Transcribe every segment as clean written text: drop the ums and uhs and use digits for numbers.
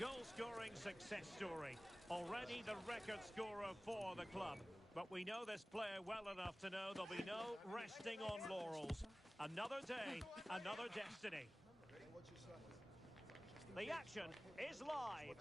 goal-scoring success story. Already the record scorer for the club. But we know this player well enough to know there'll be no resting on laurels. Another day, another destiny. The action is live.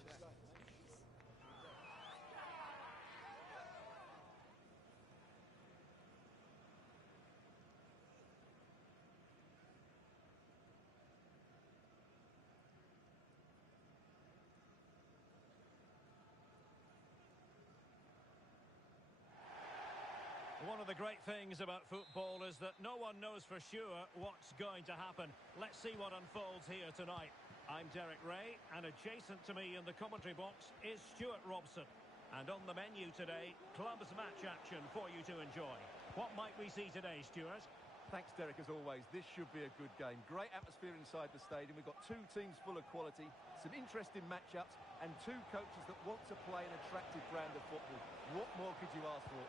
One of the great things about football is that no one knows for sure what's going to happen. Let's see what unfolds here tonight. I'm Derek Ray, and adjacent to me in the commentary box is Stuart Robson. And on the menu today, clubs match action for you to enjoy. What might we see today, Stuart? Thanks, Derek, as always. This should be a good game. Great atmosphere inside the stadium. We've got two teams full of quality, some interesting matchups, and two coaches that want to play an attractive brand of football. What more could you ask for?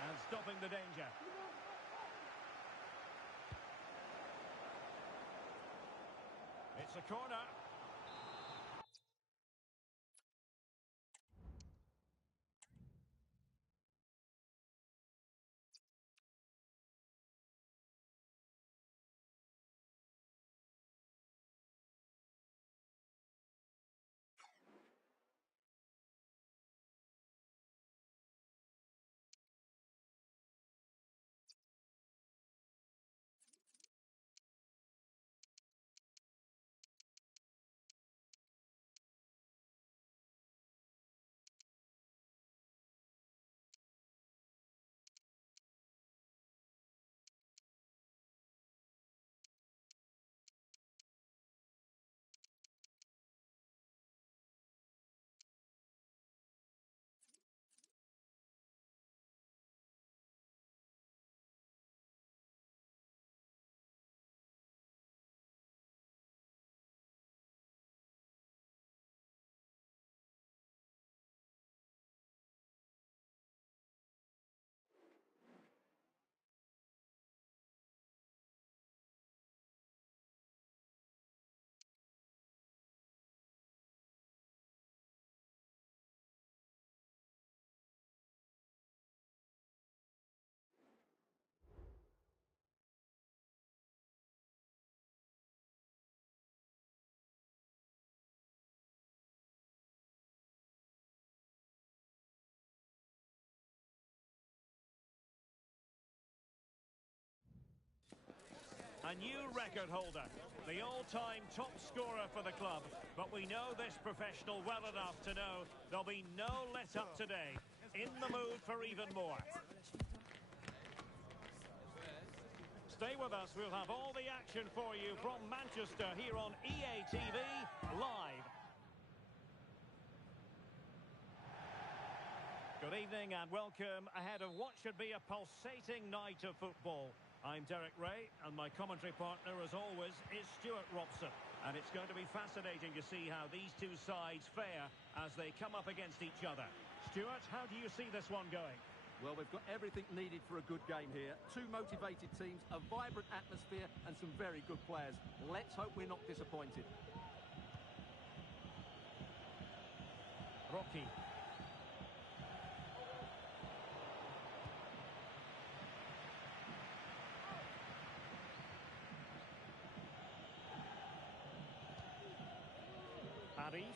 And stopping the danger. It's a corner. A new record holder, the all-time top scorer for the club. But we know this professional well enough to know there'll be no let-up today. In the mood for even more. Stay with us, we'll have all the action for you from Manchester here on EATV Live. Good evening and welcome ahead of what should be a pulsating night of football. I'm Derek Ray, and my commentary partner, as always, is Stuart Robson. And it's going to be fascinating to see how these two sides fare as they come up against each other. Stuart, how do you see this one going? Well, we've got everything needed for a good game here. Two motivated teams, a vibrant atmosphere, and some very good players. Let's hope we're not disappointed. Rocky. Arif.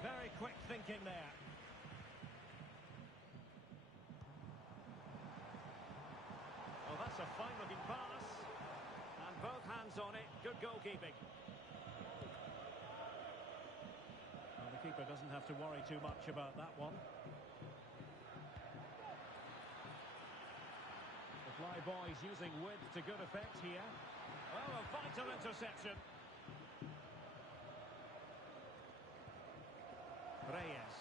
Very quick thinking there. Oh, that's a fine-looking pass. And both hands on it. Good goalkeeping. Well, the keeper doesn't have to worry too much about that one. The fly boys using width to good effect here. Oh, a vital interception. Reyes.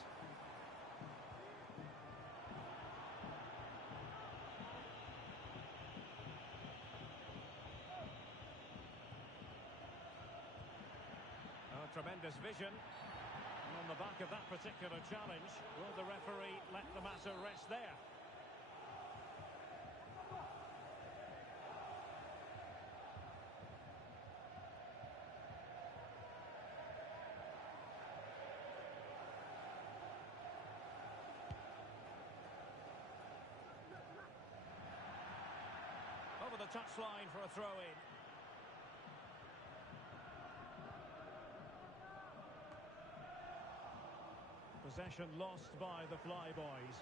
Oh, tremendous vision. And on the back of that particular challenge, will the referee let the matter rest there? touchline for a throw-in. Possession lost by the Flyboys.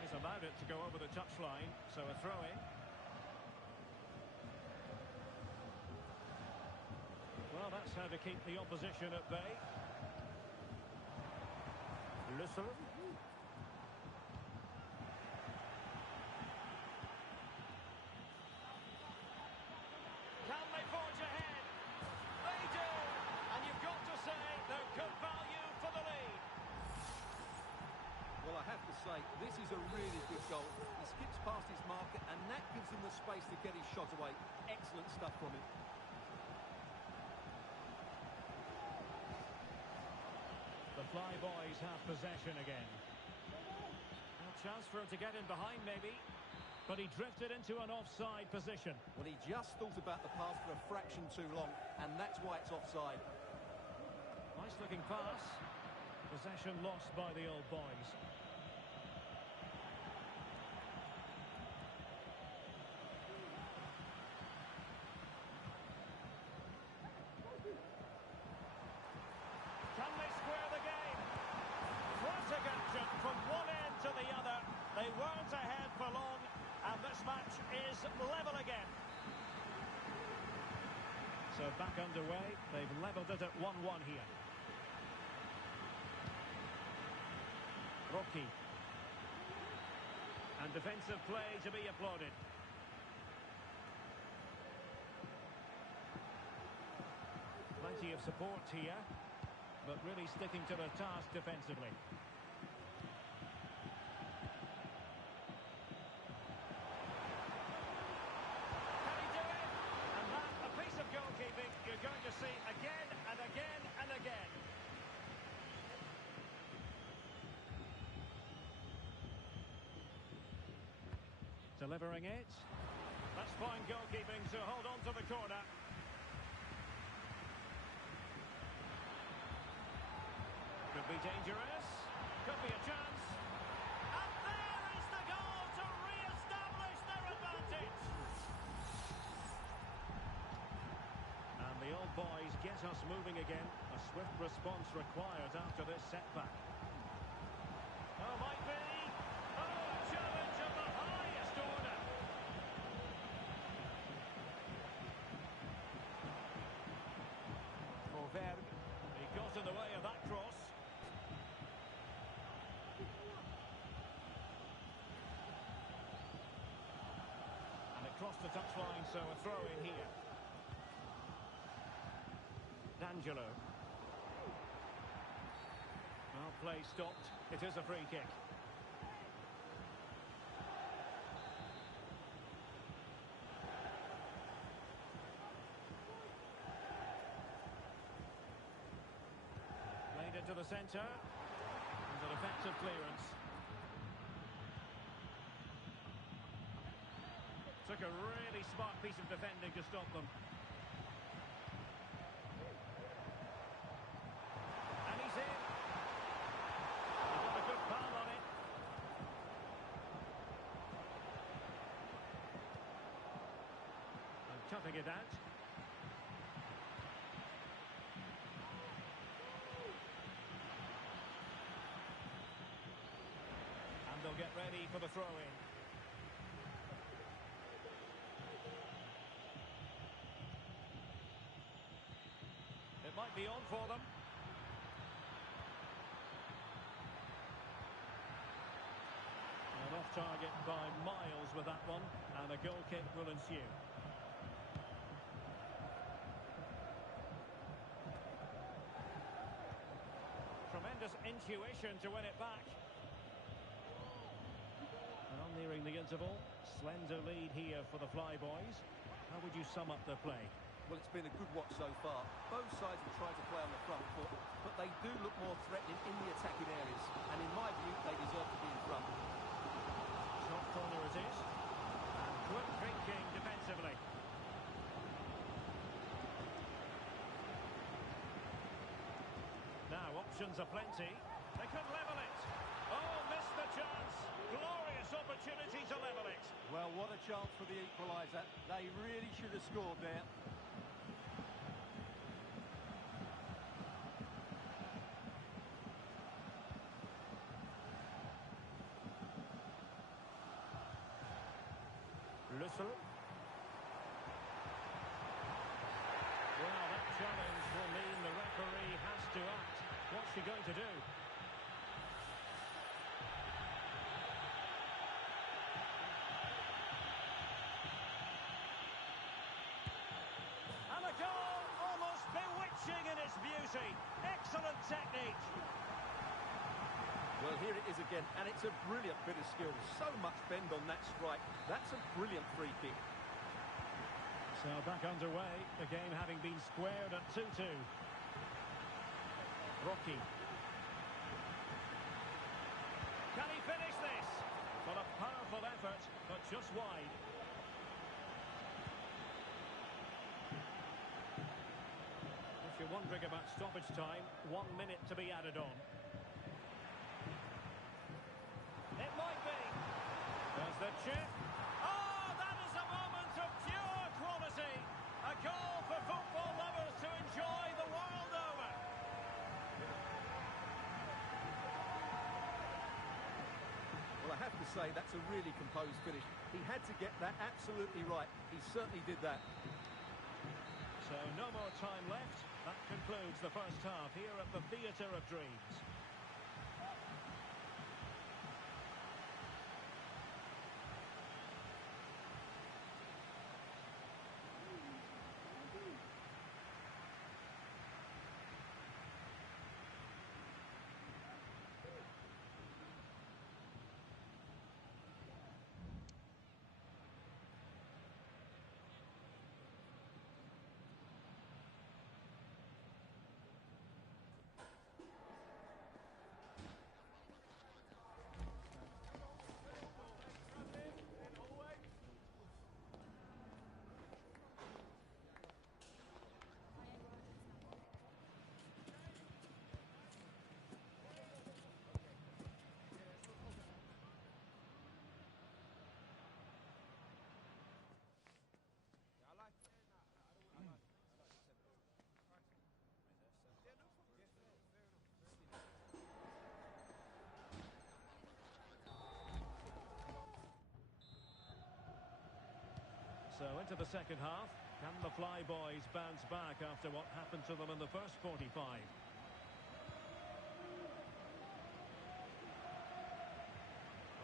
He's allowed it to go over the touchline, so a throw-in. Well, that's how to keep the opposition at bay. Listen. Can they forge ahead? They do! And you've got to say they're good value for the lead. Well, I have to say, this is a really good goal. He skips past his marker, and that gives him the space to get his shot away. Excellent stuff from him. The Flyboys have possession again. A chance for him to get in behind, maybe. But he drifted into an offside position. Well, he just thought about the pass for a fraction too long, and that's why it's offside. Nice looking pass. Possession lost by the Old Boys. Can they square the game? Frantic action from one end to the other. They weren't ahead for long, and this match is level again. So back underway. They've levelled it at 1-1 here. Rocky. And defensive play to be applauded. Plenty of support here, but really sticking to the task defensively. Can he do it? And that, a piece of goalkeeping you're going to see again and again and again. Delivering it. That's fine goalkeeping to hold on to the corner. Could be dangerous. Could be a chance. And there is the goal to re-establish their advantage. And the Old Boys get us moving again. A swift response required after this setback. Oh, might be. Oh, a challenge of the highest order. Forberg. He got in the way of that cross. And it crossed the touchline, so a throw in here. D'Angelo. Well, play stopped. It is a free kick. Played it to the centre. It's an effective clearance. Took a really smart piece of defending to stop them. And he's in. He got a good palm on it. And cutting it out. And they'll get ready for the throw-in. It might be on for them. And off target by miles with that one, and a goal kick will ensue. Tremendous intuition to win it back. Well, nearing the interval, slender lead here for the Flyboys. How would you sum up their play? Well, it's been a good watch so far. Both sides have tried to play on the front foot, but they do look more threatening in the attacking areas. And in my view, they deserve to be in front. Shot corner it is. And quick thinking defensively. Now, options are plenty. They could level it. Oh, missed the chance. Glorious opportunity to level it. Well, what a chance for the equaliser. They really should have scored there. Listen. Well, that challenge will mean the referee has to act. What's she going to do? And a goal, almost bewitching in its beauty. Excellent technique. Well, here it is again, and it's a brilliant bit of skill. So much bend on that strike. That's a brilliant free kick. So back underway, the game having been squared at 2-2. Rocky. Can he finish this? Well, a powerful effort, but just wide. If you're wondering about stoppage time, 1 minute to be added on. It might be. There's the chip. Oh, that is a moment of pure quality. A goal for football lovers to enjoy the world over. Well, I have to say, that's a really composed finish. He had to get that absolutely right. He certainly did that. So no more time left. That concludes the first half here at the Theatre of Dreams. So into the second half. Can the Flyboys bounce back after what happened to them in the first 45?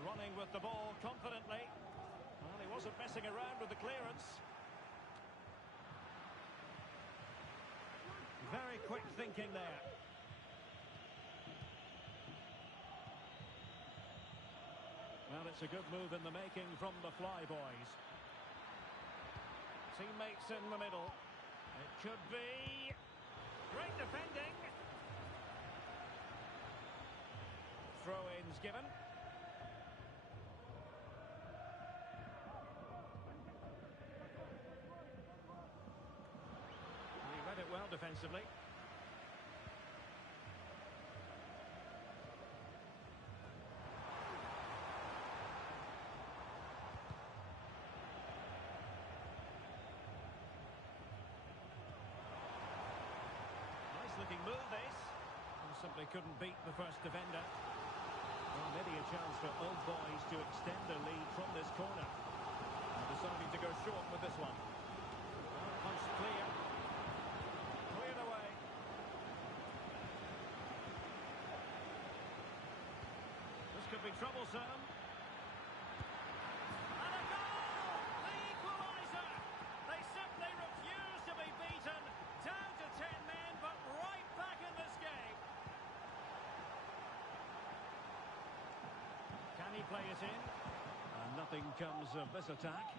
Running with the ball confidently. Well, he wasn't messing around with the clearance. Very quick thinking there. Well, it's a good move in the making from the Flyboys. Teammates in the middle. It could be. Great defending. Throw-ins given. He read it well defensively. Looking move this. And simply couldn't beat the first defender. Well, maybe a chance for Old Boys to extend their lead from this corner. Deciding to go short with this one. Well, punch clear. Cleared away. This could be troublesome. And a goal! The equaliser! They simply refuse to be beaten. Down to 10 men, but right back in this game. Can he play it in? And nothing comes of this attack.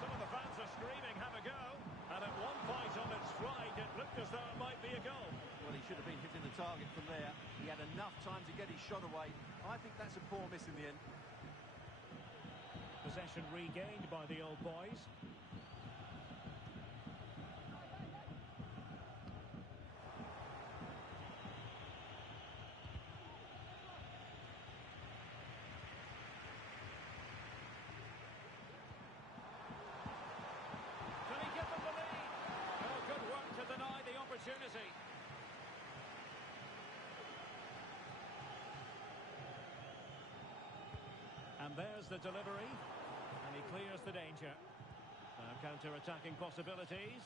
Some of the fans are screaming, have a go. And at one point on its stride, it looked as though it might be a goal. Well, he should have been hitting the target from there. He had enough time to get his shot away. I think that's a poor miss in the end. Possession regained by the Old Boys. And there's the delivery. And he clears the danger. Now counter-attacking possibilities.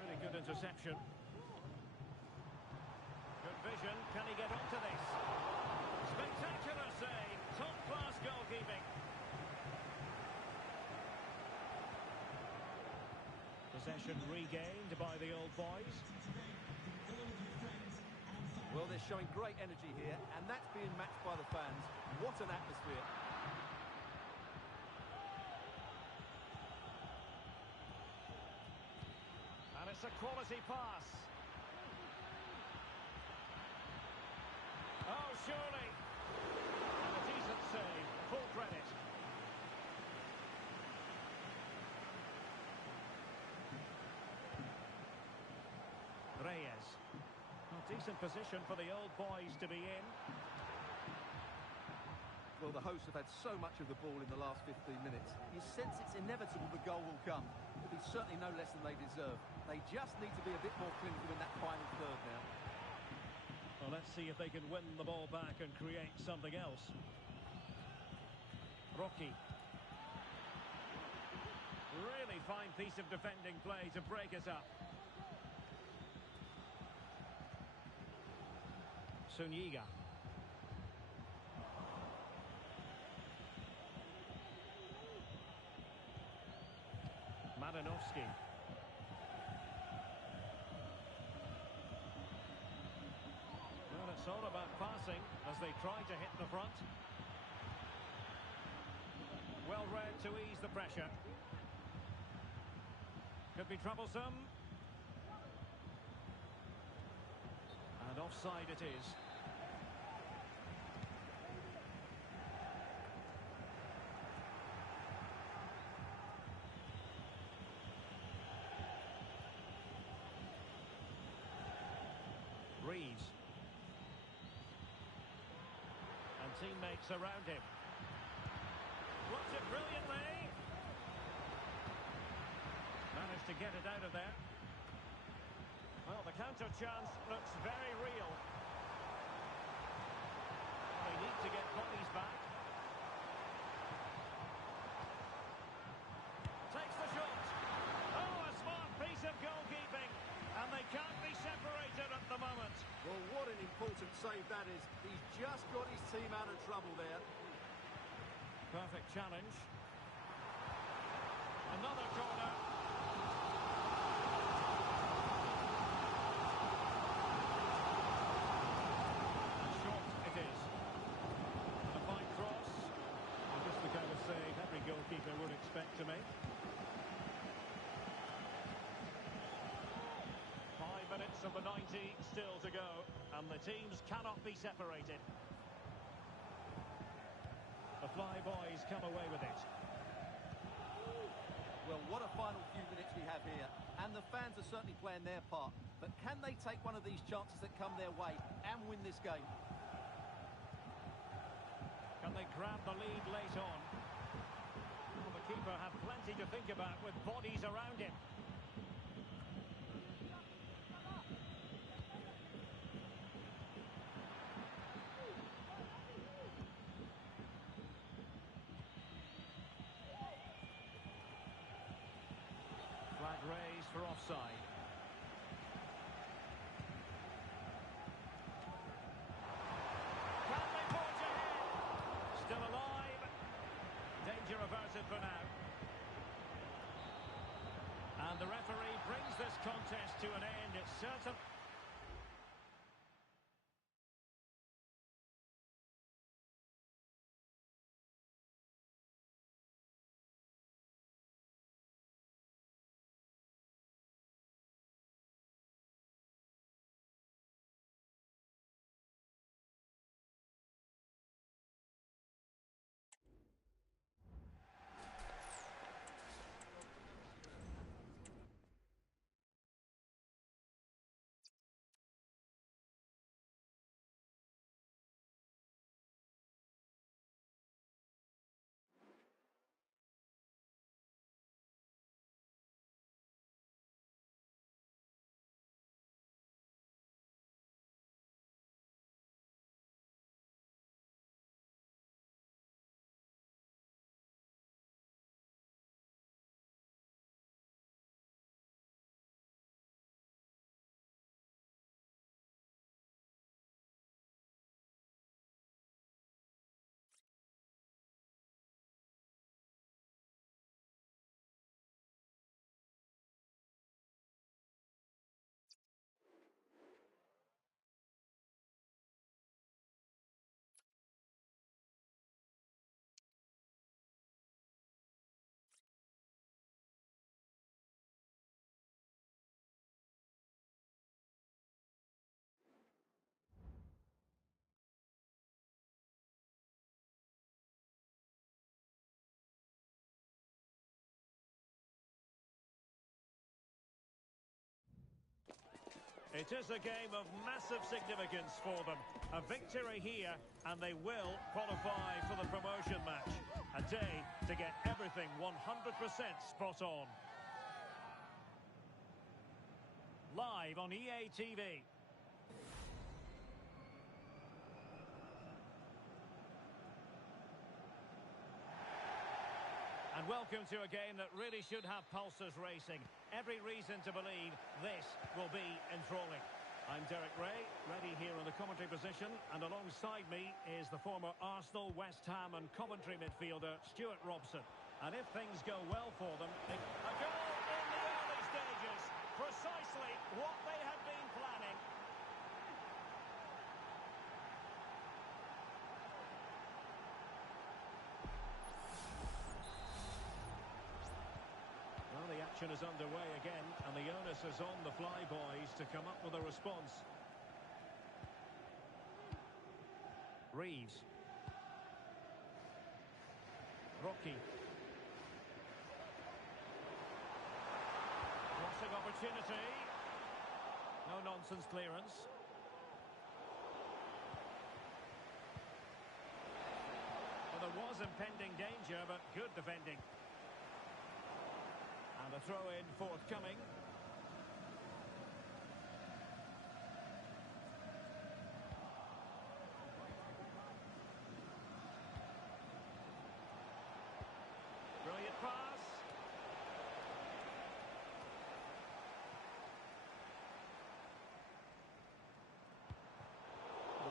Really good interception. Good vision. Can he get onto this? Spectacular save. Top-class goalkeeping. Possession regained by the old boys. Well, they're showing great energy here, and that's being matched by the fans. What an atmosphere. And it's a quality pass. Oh, surely. And a decent save. Full credit. Reyes. A decent position for the old boys to be in. Well, the hosts have had so much of the ball in the last 15 minutes. You sense it's inevitable the goal will come. It'll be certainly no less than they deserve. They just need to be a bit more clinical in that final third now. Well, let's see if they can win the ball back and create something else. Rocky. Really fine piece of defending play to break it up. Sunyiga. Madanovsky. Well, it's all about passing as they try to hit the front. Well read to ease the pressure. Could be troublesome. And offside it is. Reeves. And teammates around him. Blocks it brilliantly. Managed to get it out of there. Well, the counter chance looks very real. They need to get bodies back. Takes the shot. Oh, a smart piece of goalkeeping. And they can't be separated at the moment. Well, what an important save that is. He's just got his team out of trouble there. Perfect challenge. Another corner. And short it is. A fine cross. And just the kind of save every goalkeeper would expect to make. 5 minutes of the 90 still to go. And the teams cannot be separated. The Flyboys come away with it. Well, what a final few minutes we have here. And the fans are certainly playing their part. But can they take one of these chances that come their way and win this game? Can they grab the lead late on? Well, the keeper had plenty to think about with bodies around him. Flag raised for offside. Can they forge ahead? Still alive. Danger averted for now. And the referee brings this contest to an end. It's certain. It is a game of massive significance for them. A victory here, and they will qualify for the promotion match. A day to get everything 100% spot on. Live on EA TV. And welcome to a game that really should have pulses racing. Every reason to believe this will be enthralling. I'm Derek Ray, ready here in the commentary position, and alongside me is the former Arsenal, West Ham and Coventry midfielder Stuart Robson. And if things go well for them, a goal in the early stages, precisely what they had been planning. Well, the action is underway again, and the onus is on the Flyboys to come up with a response. Reeves. Rocky. Crossing opportunity. No nonsense clearance. Well, there was impending danger, but good defending. And a throw-in forthcoming. Brilliant pass.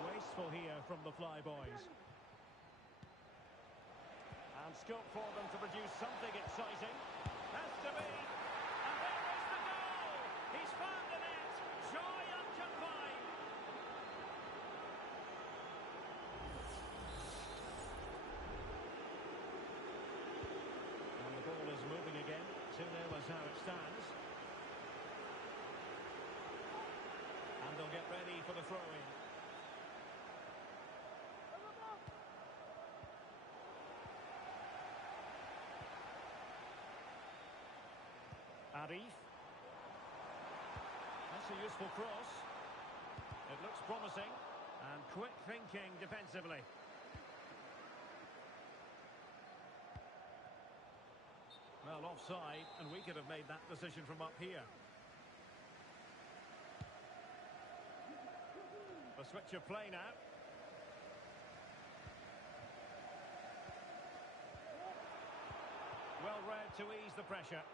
Wasteful here from the Flyboys. And scope for them to produce something exciting. Has to be. And there is the goal. He's found the net. Joy unconfined. And the ball is moving again. 2-0 is how it stands. And they'll get ready for the throw-in. Arif. That's a useful cross. It looks promising. And quick thinking defensively. Well, offside, and we could have made that decision from up here. A switch of play now. Well read to ease the pressure.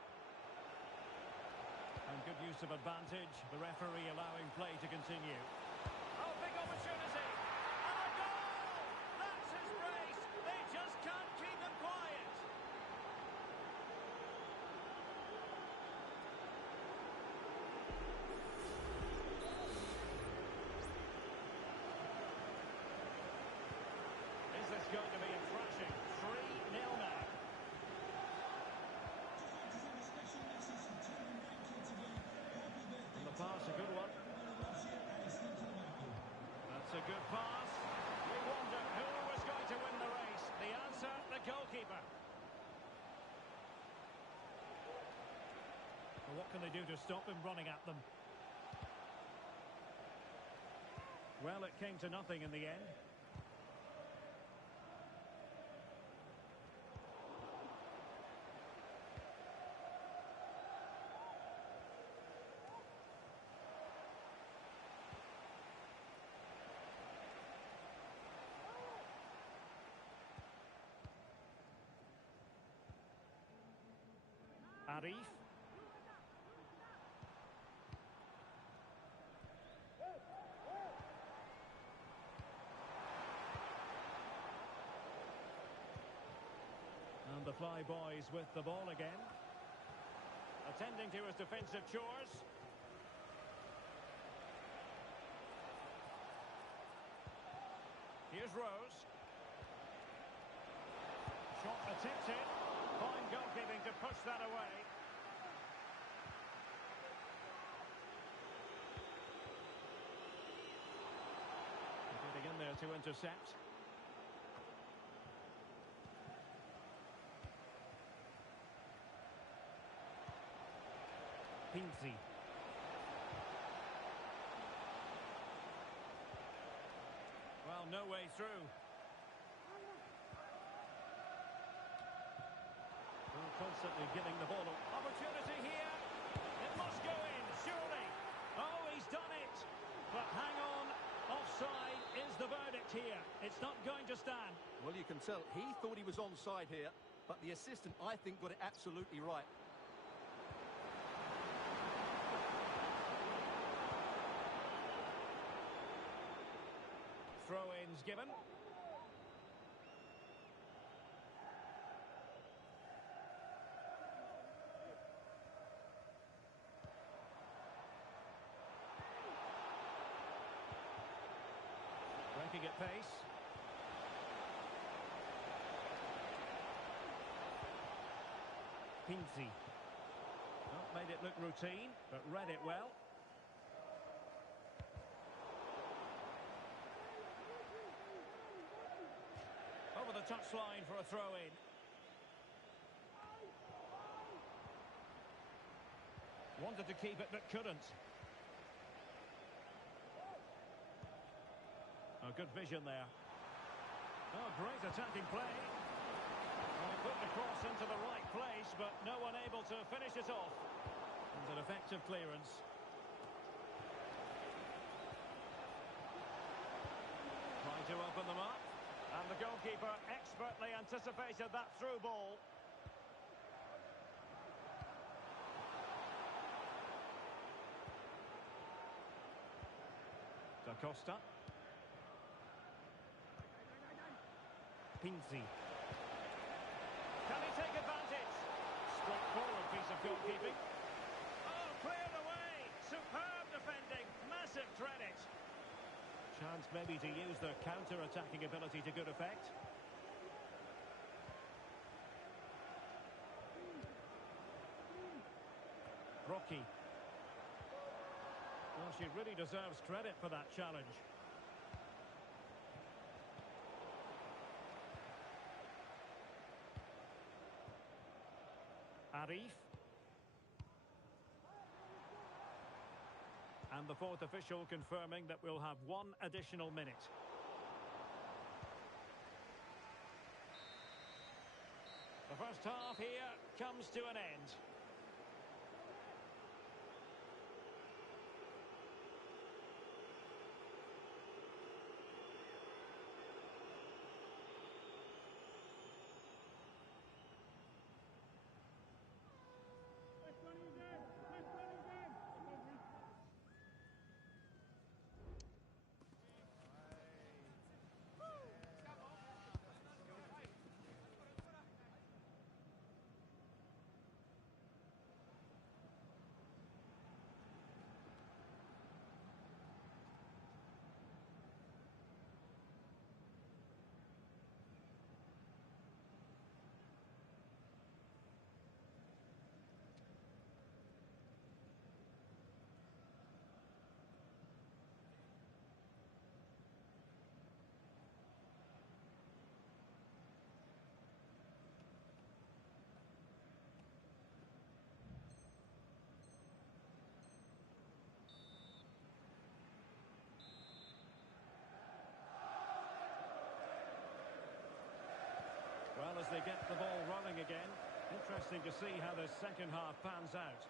And good use of advantage, the referee allowing play to continue. Oh, big opportunity! And a goal! That's his brace! They just can't keep him quiet! Is this going to be a thrashing? 3-0 now. Pass, a good one. That's a good pass. We wonder who was going to win the race. The answer, the goalkeeper. Well, what can they do to stop him running at them? Well, it came to nothing in the end. Arif. And the Flyboys with the ball again. Attending to his defensive chores. Here's Rose. Shot attempted. Fine goalkeeping to push that away. Getting in there to intercept. Pinzi. Well, no way through. Well, constantly giving the ball. Opportunity here. It must go in, surely. Oh, he's done it. But hang on. Offside is the verdict here. It's not going to stand. Well, you can tell he thought he was onside here, but the assistant, I think, got it absolutely right. Throw-ins given. Breaking at pace. Pinzi. Well, made it look routine, but read it well. Over the touchline for a throw-in. Wanted to keep it, but couldn't. Oh, good vision there. Oh, great attacking play. Well, put the cross into the right place, but no one able to finish it off. And an effective clearance. Trying to open them up. And the goalkeeper expertly anticipated that through ball. Da Costa. Pinzi. Can he take advantage? Straightforward piece of goalkeeping. Oh, cleared away. Superb defending. Massive credit. Chance maybe to use their counter-attacking ability to good effect. Rocky. Well, she really deserves credit for that challenge. Arif. And the fourth official confirming that we'll have one additional minute. The first half here comes to an end. Well, as they get the ball rolling again, interesting to see how the second half pans out.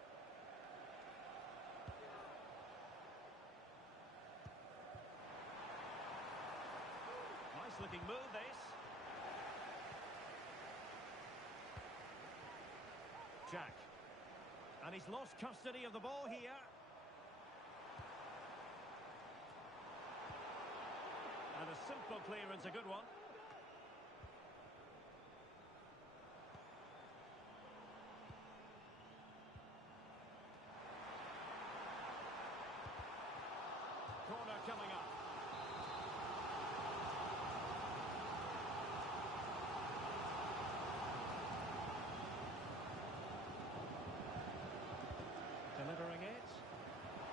Nice looking move, this. Jack. And he's lost custody of the ball here. And a simple clearance, a good one. Corner coming up. Delivering it.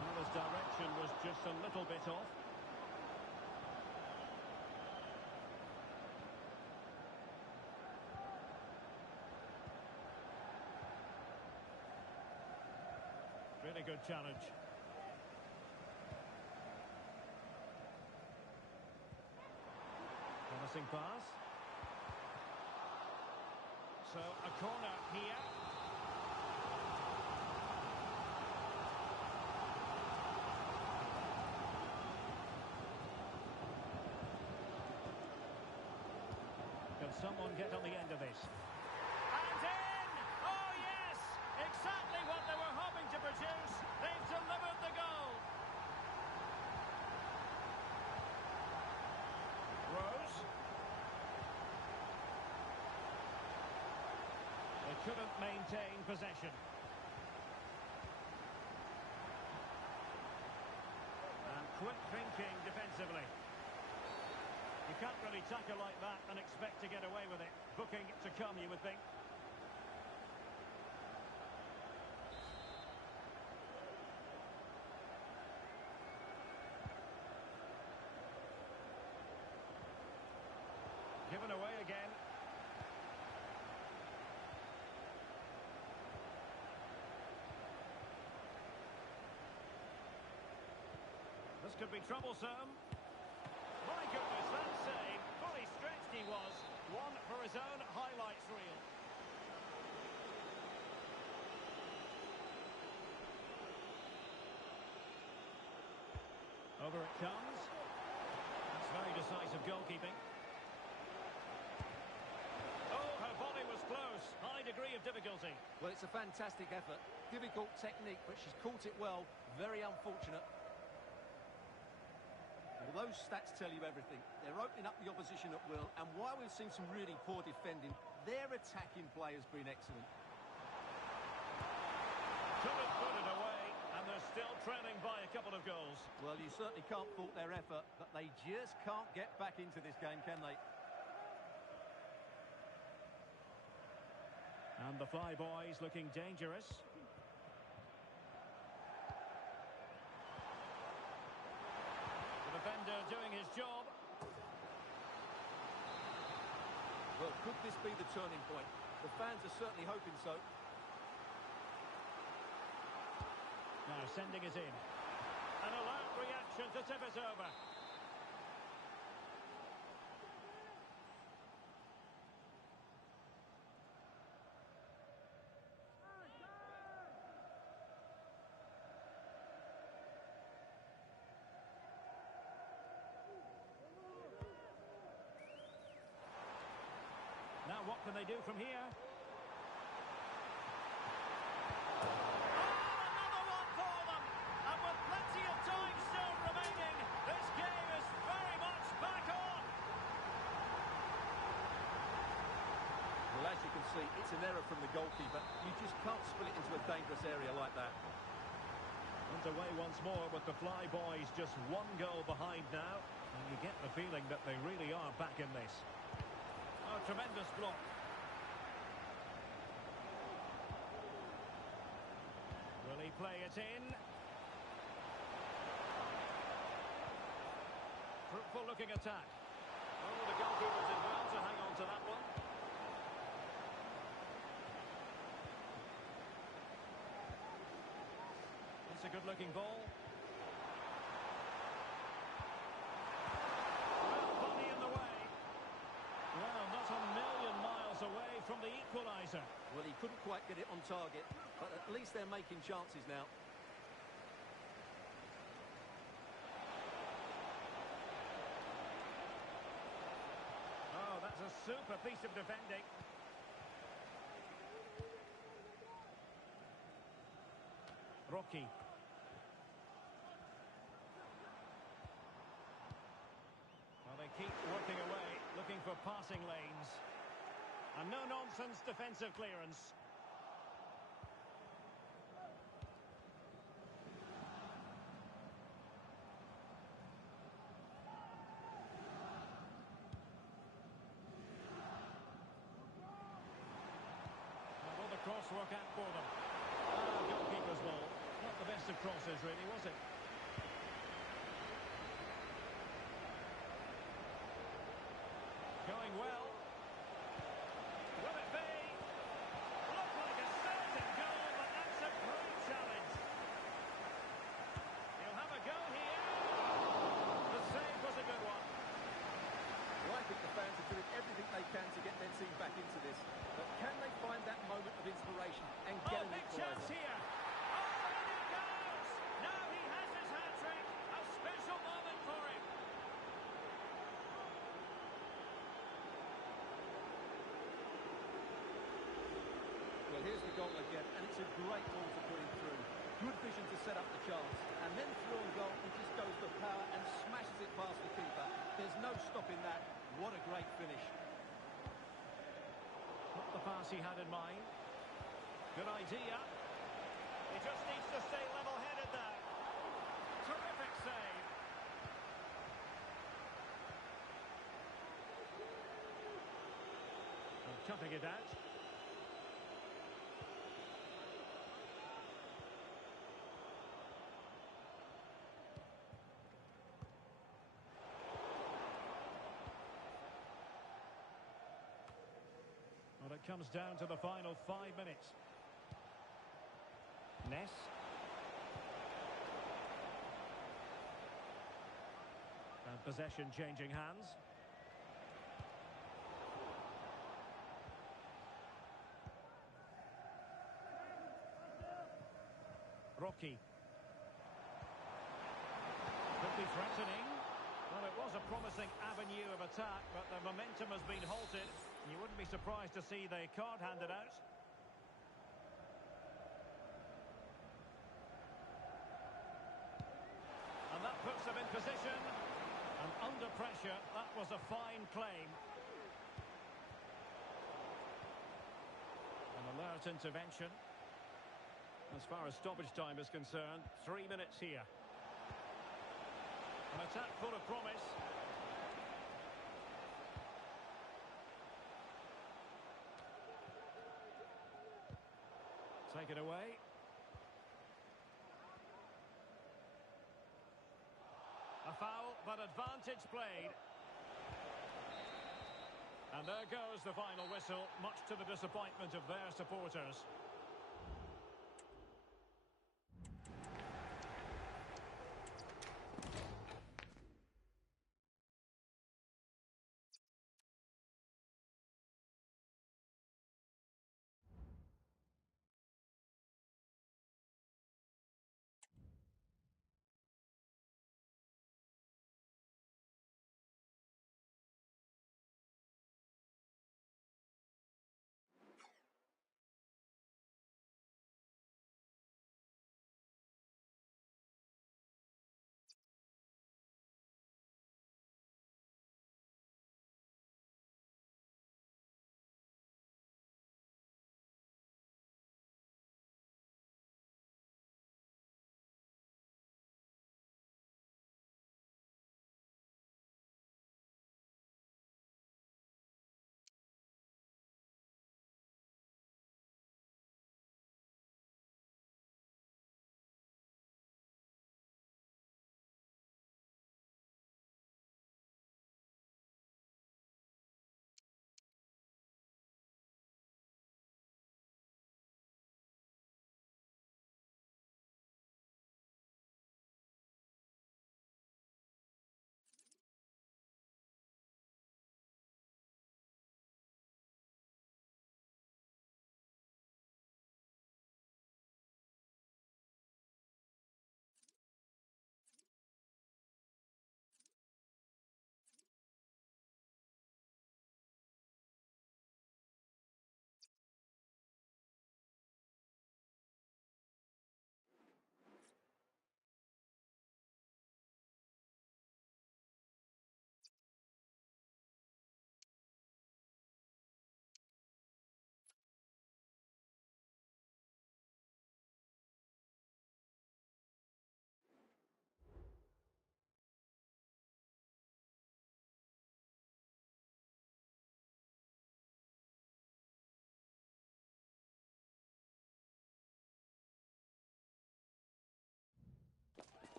Well, his direction was just a little bit off. Really good challenge. passing pass. So a corner here. Can someone get on the end of this? And in! Oh yes! Exactly what they were hoping to produce. They've delivered the goal. Rose. They couldn't maintain possession. And quick thinking defensively. You can't really tackle like that and expect to get away with it. Booking to come, you would think. Given away again. This could be troublesome. My goodness, that save. Fully stretched he was. One for his own highlights reel. Over it comes. That's very decisive goalkeeping. Oh, her volley was close. High degree of difficulty. Well, it's a fantastic effort. Difficult technique, but she's caught it well. Very unfortunate. Well, those stats tell you everything. They're opening up the opposition at will, and while we've seen some really poor defending, their attacking play has been excellent. Couldn't put it away, and they're still trailing by a couple of goals. Well, you certainly can't fault their effort, but they just can't get back into this game, can they? And the Flyboys looking dangerous. The defender doing his job. Well, could this be the turning point? The fans are certainly hoping so. Now sending it in. An alert reaction to tip it over. Now what can they do from here? Another one for them! And with plenty of time still remaining, this game is very much back on! Well, as you can see, it's an error from the goalkeeper. You just can't split it into a dangerous area like that. Underway once more with the Flyboys just one goal behind now. And you get the feeling that they really are back in this. Oh, tremendous block. Will he play it in? Fruitful looking attack. Oh, the goalkeeper did well to hang on to that one. It's a good looking ball. Away from the equaliser. Well, he couldn't quite get it on target, but at least they're making chances now. Oh, that's a super piece of defending. Rocky. Well, they keep working away, looking for passing lanes. And no-nonsense defensive clearance. Now, will the cross work out for them? Goalkeeper's ball. Not the best of crosses, really, was it? Going well. Will it be? Looked like a certain goal, but that's a great challenge. He'll have a go here. The save was a good one. Well, I think the fans a great ball to put him through. Good vision to set up the chance. And then through on goal, he just goes for power and smashes it past the keeper. There's no stopping that. What a great finish. Not the pass he had in mind. Good idea. He just needs to stay level-headed there. Terrific save. And cutting it out. Well, it comes down to the final 5 minutes. Ness. And possession changing hands. Rocky. Could be threatening. Well, it was a promising avenue of attack, but the momentum has been halted. You wouldn't be surprised to see the card handed out. And that puts them in position. And under pressure, that was a fine claim. An alert intervention. As far as stoppage time is concerned, 3 minutes here. An attack full of promise. Take it away. A foul, but advantage played. And there goes the final whistle, much to the disappointment of their supporters.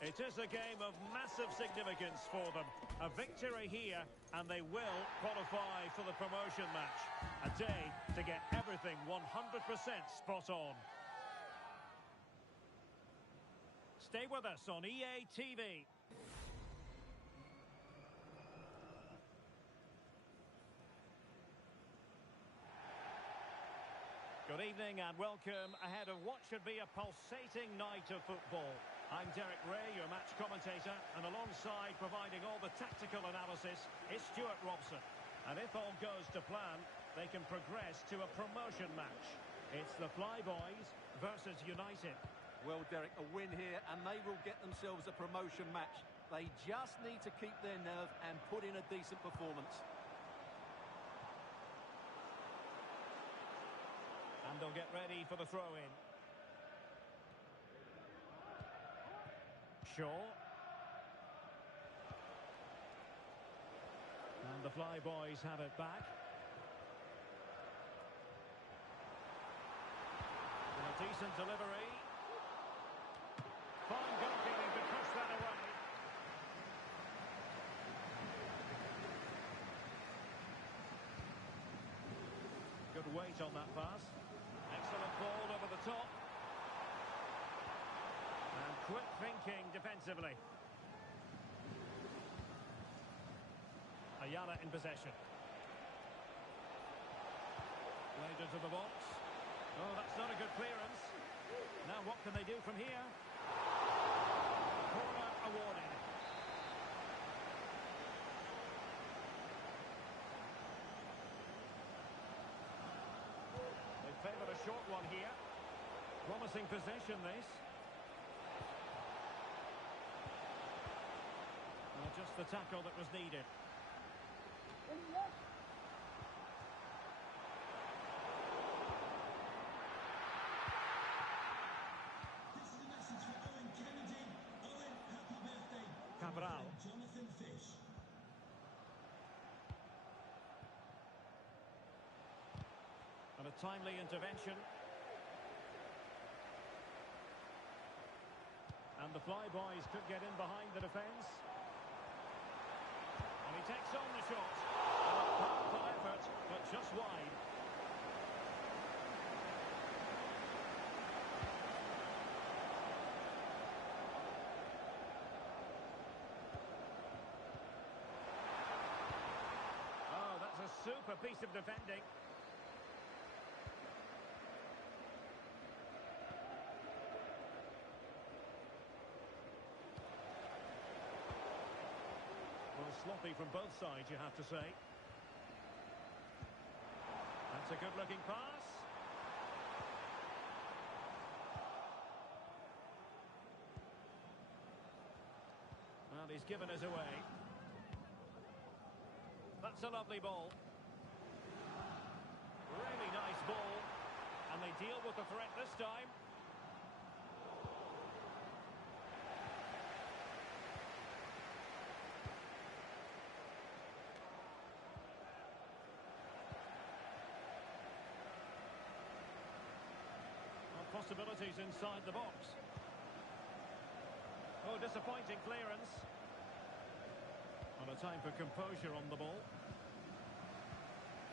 It is a game of massive significance for them. A victory here, and they will qualify for the promotion match. A day to get everything 100% spot on. Stay with us on EA TV. Good evening and welcome ahead of what should be a pulsating night of football. I'm Derek Ray, your match commentator, and alongside providing all the tactical analysis is Stuart Robson. And if all goes to plan, they can progress to a promotion match. It's the Flyboys versus United. Well, Derek, a win here, and they will get themselves a promotion match. They just need to keep their nerve and put in a decent performance. And they'll get ready for the throw-in. Shaw. And the Flyboys have it back. And a decent delivery. Fine goalkeeping to push that away. Good weight on that pass. Excellent ball over the top. And quick thinking defensively. Ayala in possession. Played into the box. Oh, that's not a good clearance. Now what can they do from here? Corner awarded. They favour a short one here. Promising possession this. Well, just the tackle that was needed. Cabral. Jonathan Fish. And a timely intervention. And the Flyboys could get in behind the defence. And he takes on the shot. And a powerful effort, but just wide. Oh, that's a super piece of defending. Well, sloppy from both sides, you have to say. That's a good-looking pass. Well, he's given us away. That's a lovely ball. Really nice ball. And they deal with the threat this time. Possibilities inside the box. Oh, disappointing clearance. And a time for composure on the ball.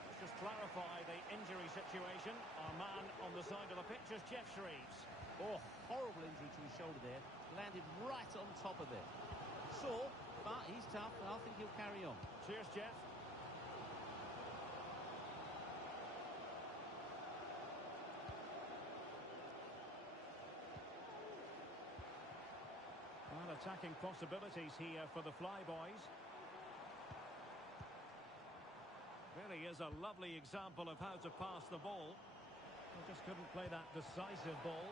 Let's just clarify the injury situation. Our man on the side of the pitch is Jeff Shreves. Oh, horrible injury to his shoulder there. Landed right on top of it. Sore, but he's tough, and I think he'll carry on. Cheers, Jeff. Well, attacking possibilities here for the Flyboys. Really is a lovely example of how to pass the ball. They just couldn't play that decisive ball.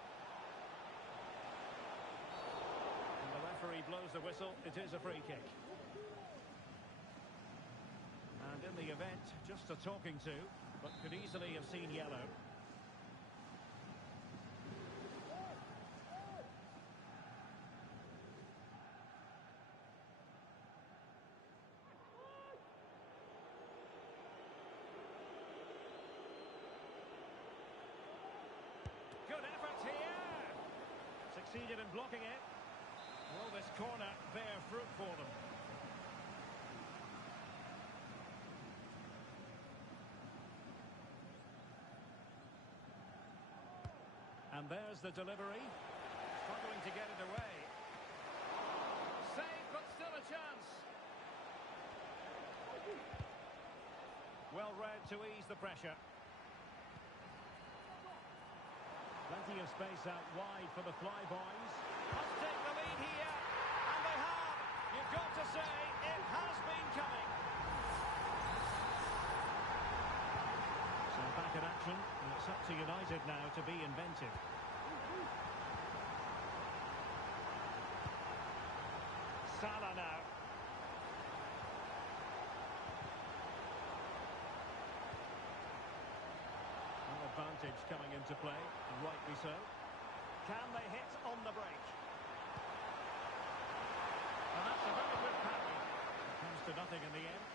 And the referee blows the whistle. It is a free kick. And in the event, just a talking to, but could easily have seen yellow. Good effort here. Succeeded in blocking it. Will this corner bear fruit for them? And there's the delivery. Struggling to get it away. Save, but still a chance. Well read to ease the pressure. Plenty of space out wide for the Flyboys. Must take the lead here. And they have. You've got to say, it has been coming. So back in action. And it's It's up to United now to be inventive. Salah now. No advantage coming into play, and rightly so. Can they hit on the break? And that's a very good parry. It comes to nothing in the end.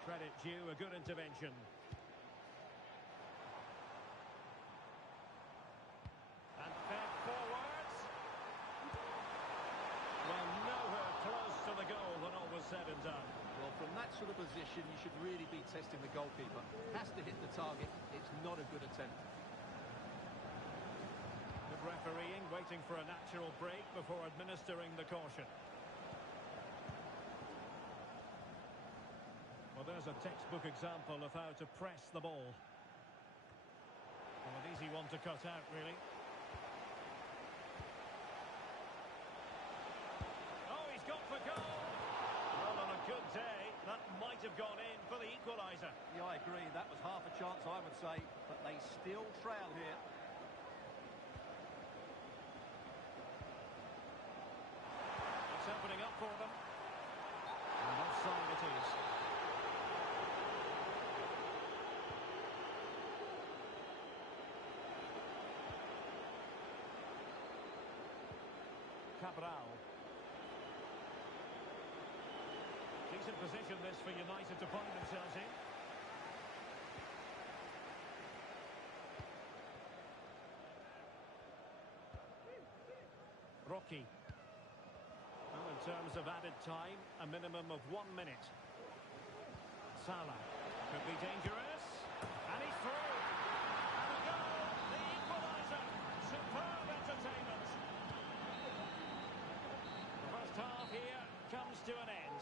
Credit due, a good intervention. And fed forwards. Well, nowhere close to the goal when all was said and done. Well, from that sort of position, you should really be testing the goalkeeper. Has to hit the target. It's not a good attempt. Good refereeing, waiting for a natural break before administering the caution. Well, there's a textbook example of how to press the ball. Well, an easy one to cut out, really. Oh, he's gone for goal! Well, on a good day, that might have gone in for the equaliser. Yeah, I agree. That was half a chance, I would say. But they still trail here. It's opening up for them. And offside it is. Cabral. Decent position this for United to find themselves in. Rocky. Well, in terms of added time, a minimum of 1 minute. Salah. Could be dangerous. And he's through. And a goal. The equaliser. Superb entertainment. The first half here comes to an end.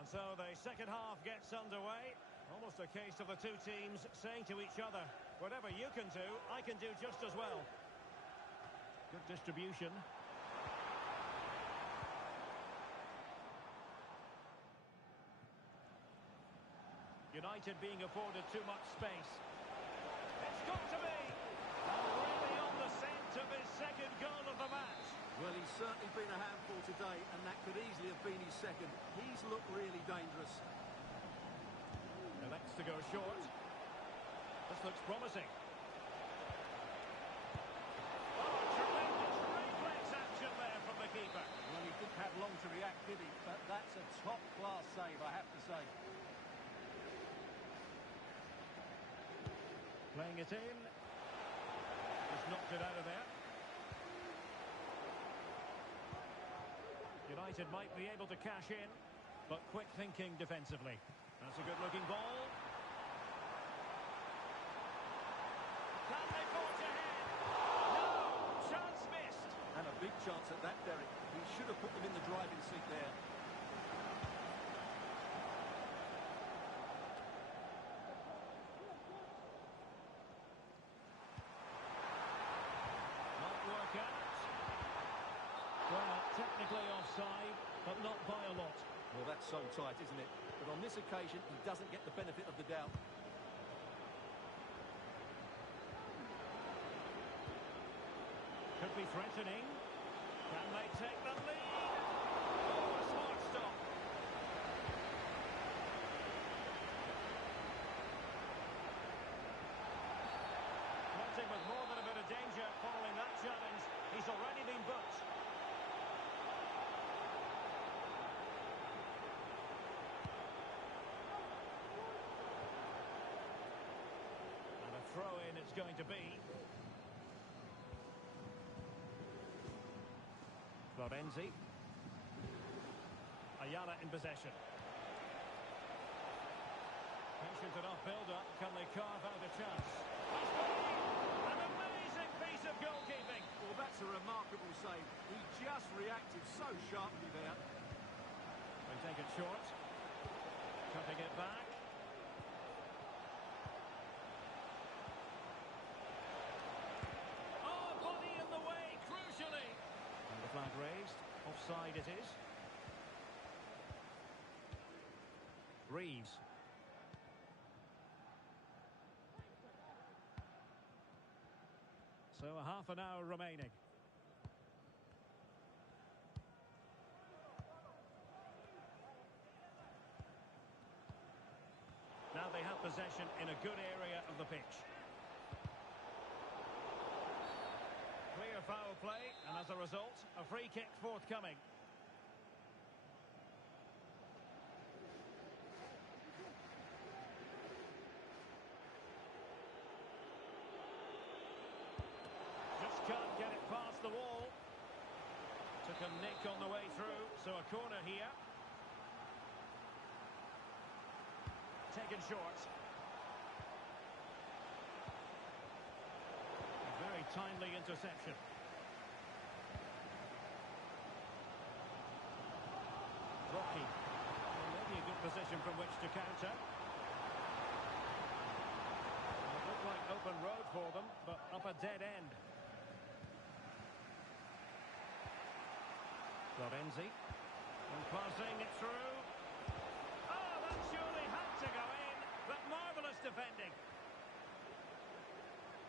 And so the second half gets underway. Almost a case of the two teams saying to each other, whatever you can do, I can do just as well. Good distribution. United being afforded too much space. It's got to be! Really on the scent of his second goal of the match. Well, he's certainly been a handful today, and that could easily have been his second. He's looked really dangerous. Elects to go short. This looks promising. Oh, tremendous reflex action there from the keeper. Well, he didn't have long to react, did he? But that's a top-class save, I have to say. Playing it in. Just knocked it out of there. United might be able to cash in, but quick thinking defensively. That's a good-looking ball. Can they forge ahead? No! Chance missed! And a big chance at that, Derek. He should have put them in the driving seat there. Might work out. Well, technically offside, but not by a lot. Well, that's so tight, isn't it? But on this occasion, he doesn't get the benefit of the doubt. Could be threatening. Can they take the lead? Oh, a smart stop. Wanting with more than a bit of danger following that challenge. He's already been booked. And a throw-in it's going to be. Florenzi. Ayala in possession. Patient enough build-up. Can they carve out a chance? An amazing piece of goalkeeping. Well, that's a remarkable save. He just reacted so sharply there. They take it short. Cutting it back. Oh, body in the way, crucially. And the flag raised. Offside it is. Reeves. So a half an hour remaining. Now they have possession in a good area of the pitch. Clear foul play, and as a result, a free kick forthcoming. Just can't get it past the wall. Took a nick on the way through, so a corner here. Taken short. A very timely interception. Rocky. Well, maybe a good position from which to counter. It looked like open road for them, but up a dead end. Florenzi. And passing it through. Oh, that surely had to go in, but marvellous defending.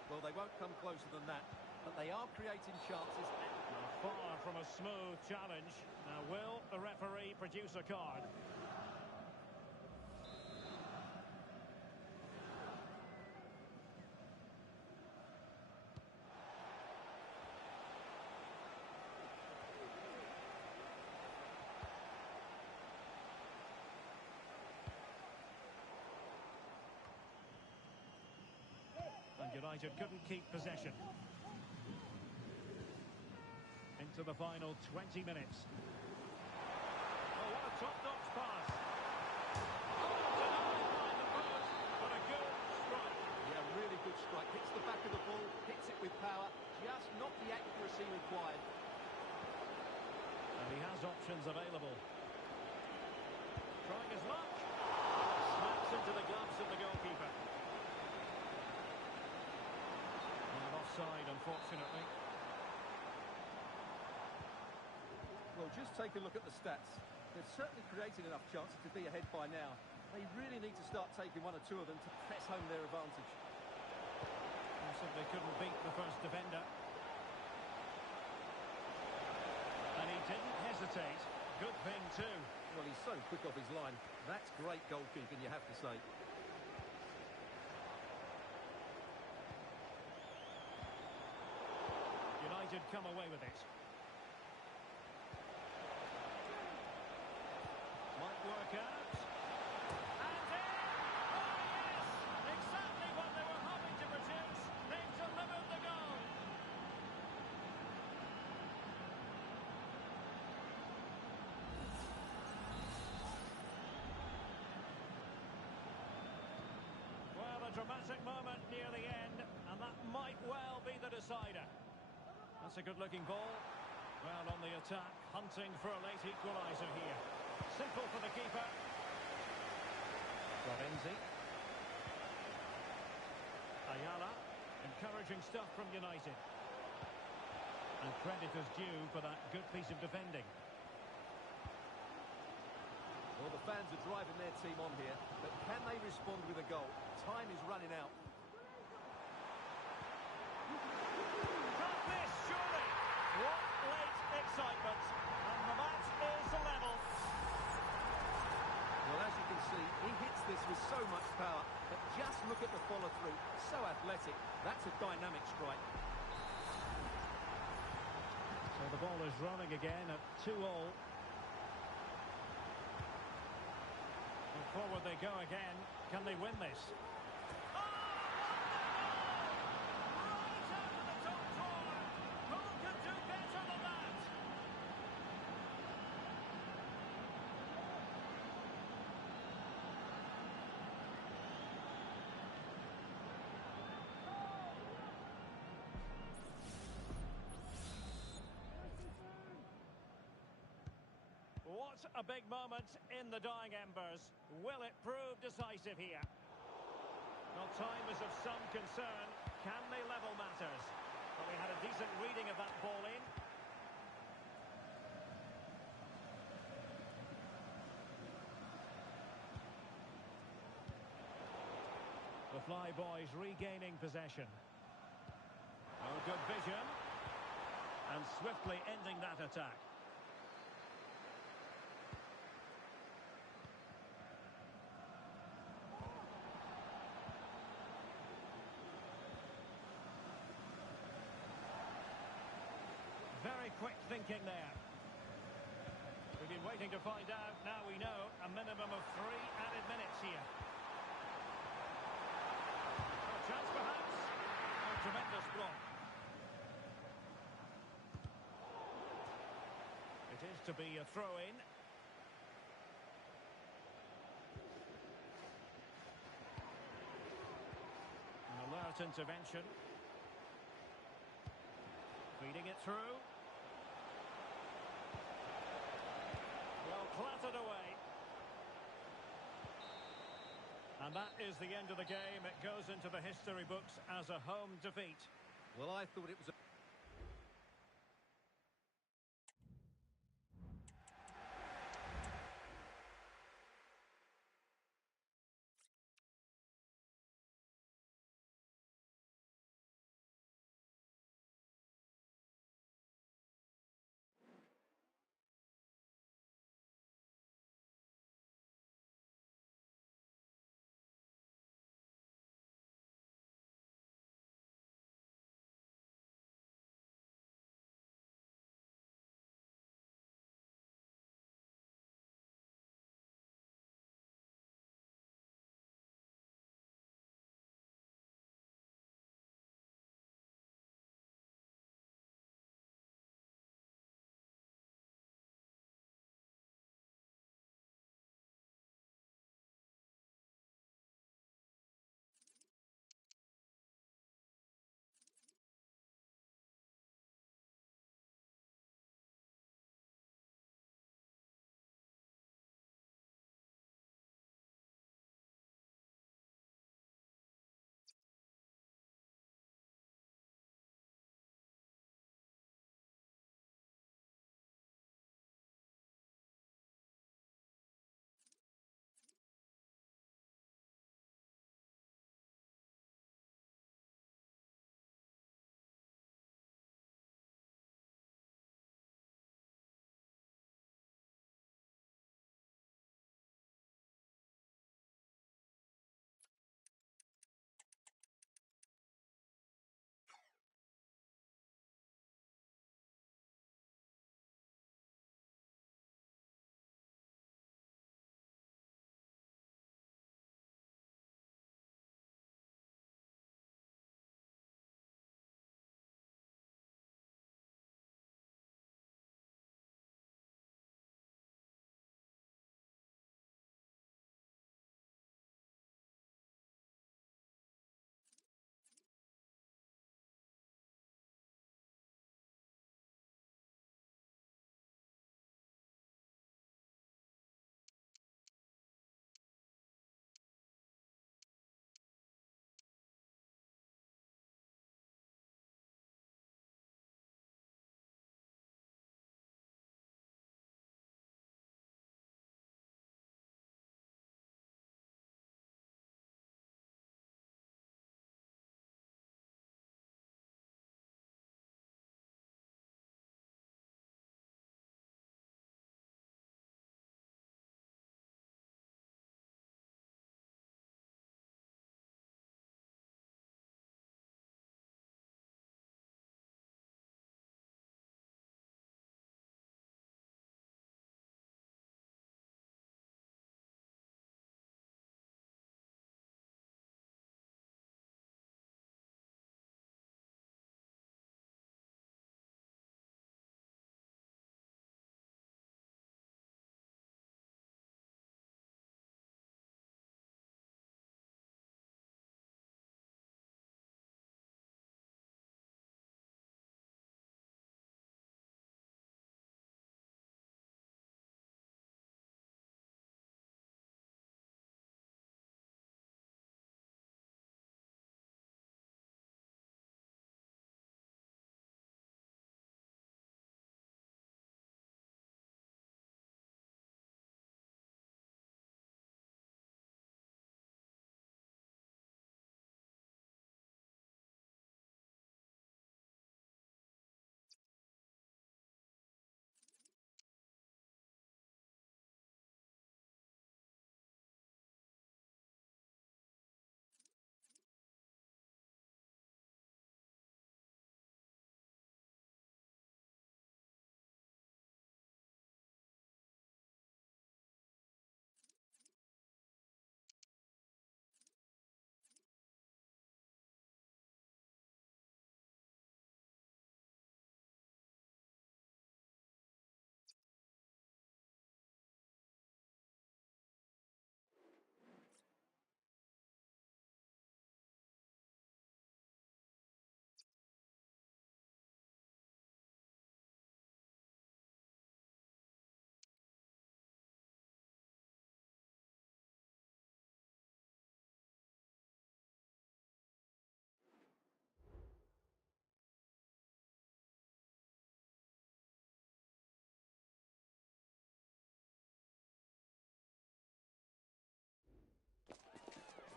Well, they won't come closer than that, but they are creating chances. Now, far from a smooth challenge. Now, will the referee produce a card? And United couldn't keep possession. Into the final 20 minutes. Oh, what a top-notch pass. Oh, denied by the post, but a good strike. Yeah, really good strike. Hits the back of the ball, hits it with power, just not the accuracy required. And he has options available. Trying his luck. Smacks into the gloves of the goalkeeper. And offside, unfortunately. Well, just take a look at the stats. They've certainly created enough chances to be ahead by now. They really need to start taking one or two of them to press home their advantage. They simply couldn't beat the first defender. And he didn't hesitate. Good thing, too. Well, he's so quick off his line. That's great goalkeeping, you have to say. United come away with it. Might work out. And in! Oh, yes! Exactly what they were hoping to produce. They've delivered the goal. Well, a dramatic moment near the end, and that might well be the decider. That's a good-looking ball. Well, on the attack, hunting for a late equaliser here. Simple for the keeper. Florenzi. Ayala. Encouraging stuff from United. And credit is due for that good piece of defending. Well, the fans are driving their team on here, but can they respond with a goal? Time is running out. Can't miss, surely. What late excitement. And the match is level. Well, as you can see, he hits this with so much power, but just look at the follow-through. So athletic. That's a dynamic strike. So the ball is rolling again at 2-all. And forward they go again. Can they win this? What a big moment in the dying embers. Will it prove decisive here? Well, time is of some concern. Can they level matters? Well, they had a decent reading of that ball in. The Flyboys regaining possession. Oh, good vision. And swiftly ending that attack. Very quick thinking there. We've been waiting to find out. Now we know a minimum of 3 added minutes here. A chance perhaps. A tremendous block. It is to be a throw-in. An alert intervention. Feeding it through. Well, clattered away. And that is the end of the game. It goes into the history books as a home defeat. Well, I thought it was a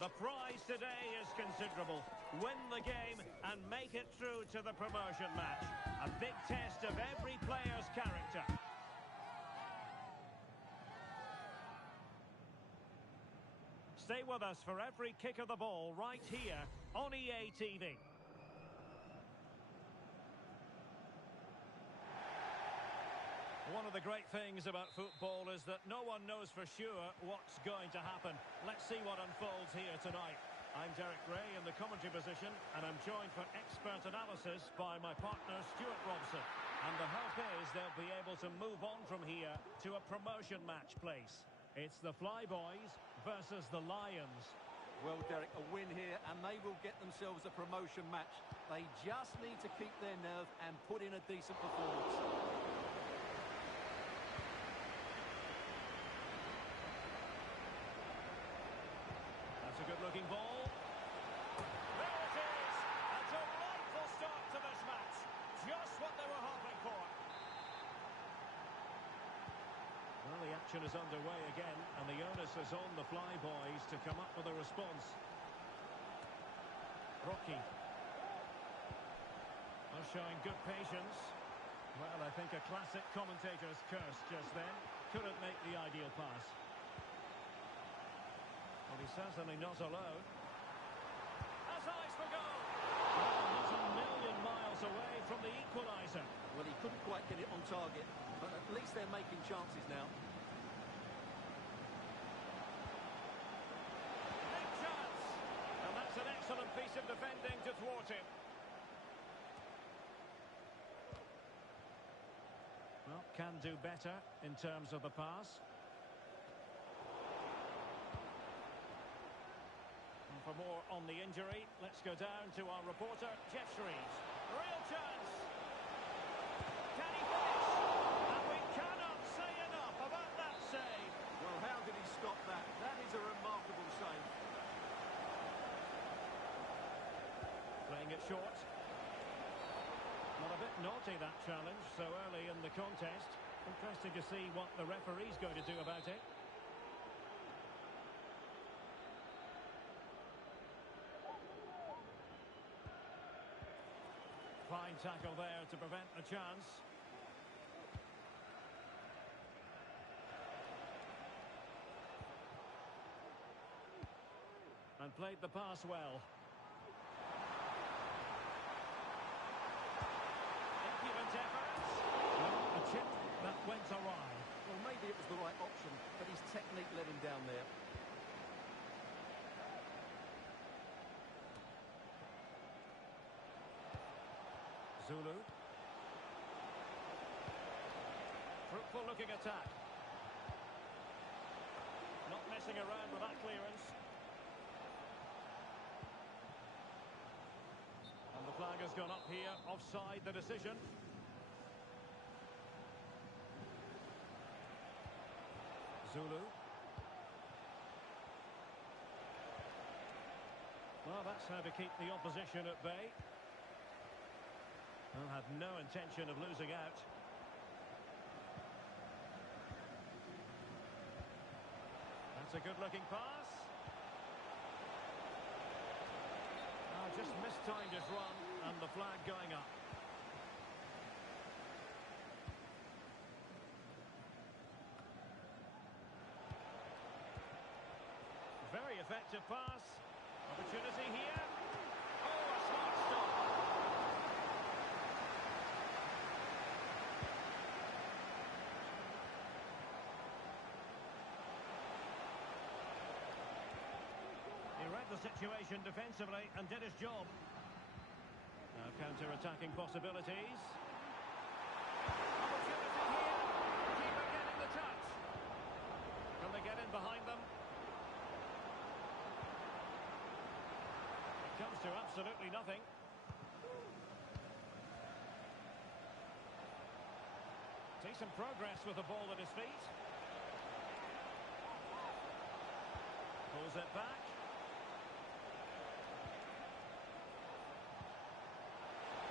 The prize today is considerable. Win the game and make it through to the promotion match. A big test of every player's character. Stay with us for every kick of the ball right here on EA TV. One of the great things about football is that no one knows for sure what's going to happen. Let's see what unfolds here tonight. I'm Derek Ray in the commentary position, and I'm joined for expert analysis by my partner Stuart Robson. And the hope is they'll be able to move on from here to a promotion match place. It's the Flyboys versus the Lions. Well, Derek, a win here and they will get themselves a promotion match. They just need to keep their nerve and put in a decent performance. That's a good-looking ball. There it is! A delightful start to this match. Just what they were hoping for. Well, the action is underway again, and the onus is on the Flyboys to come up with a response. Rocky. Well, showing good patience. Well, I think a classic commentator's curse just then. Couldn't make the ideal pass. Well, he's certainly not alone. Has eyes for goal. Well, not a million miles away from the equaliser. Well, he couldn't quite get it on target, but at least they're making chances now. Big chance. And that's an excellent piece of defending to thwart him. Well, can do better in terms of the pass. And for more on the injury, let's go down to our reporter, Jeff Shreves. Real chance. Can he finish? And we cannot say enough about that save. Well, how did he stop that? That is a remarkable save. Playing it short. Well, a bit naughty, that challenge, so early in the contest. Interesting to see what the referee's going to do about it. Fine tackle there to prevent the chance. And played the pass well. Impudent efforts. Well, a chip that went awry. Well, maybe it was the right option, but his technique let him down there. Zulu. Fruitful looking attack. Not messing around with that clearance. And the flag has gone up here, offside the decision. Zulu. Well, that's how to keep the opposition at bay. Well, had no intention of losing out. That's a good-looking pass. Oh, just mistimed his run, and the flag going up. Very effective pass. Opportunity here. Oh, a smart stop. He read the situation defensively and did his job. Now counter-attacking possibilities. Opportunity here. Keeper getting the touch. Can they get in behind them? It comes to absolutely nothing. Decent progress with the ball at his feet. Pulls it back.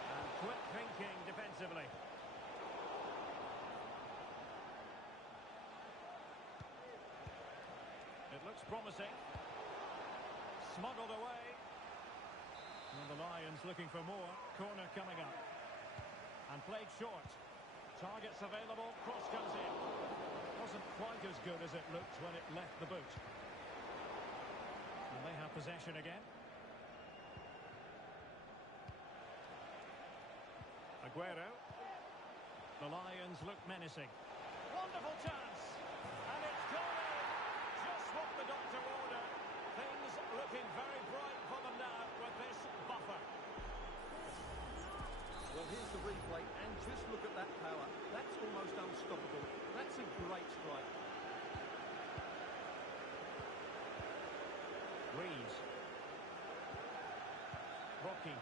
And quick thinking defensively. It looks promising. Smuggled away. And the Lions looking for more. Corner coming up. And played short. Targets available. Cross comes in. Wasn't quite as good as it looked when it left the boot. And they have possession again. Aguero. The Lions look menacing. Wonderful chance. And it's gone in. Just what the doctor ordered. Things looking very bright for them now with this buffer. Well, here's the replay, and just look at that power. That's almost unstoppable. That's a great strike. Reeves. Rocky.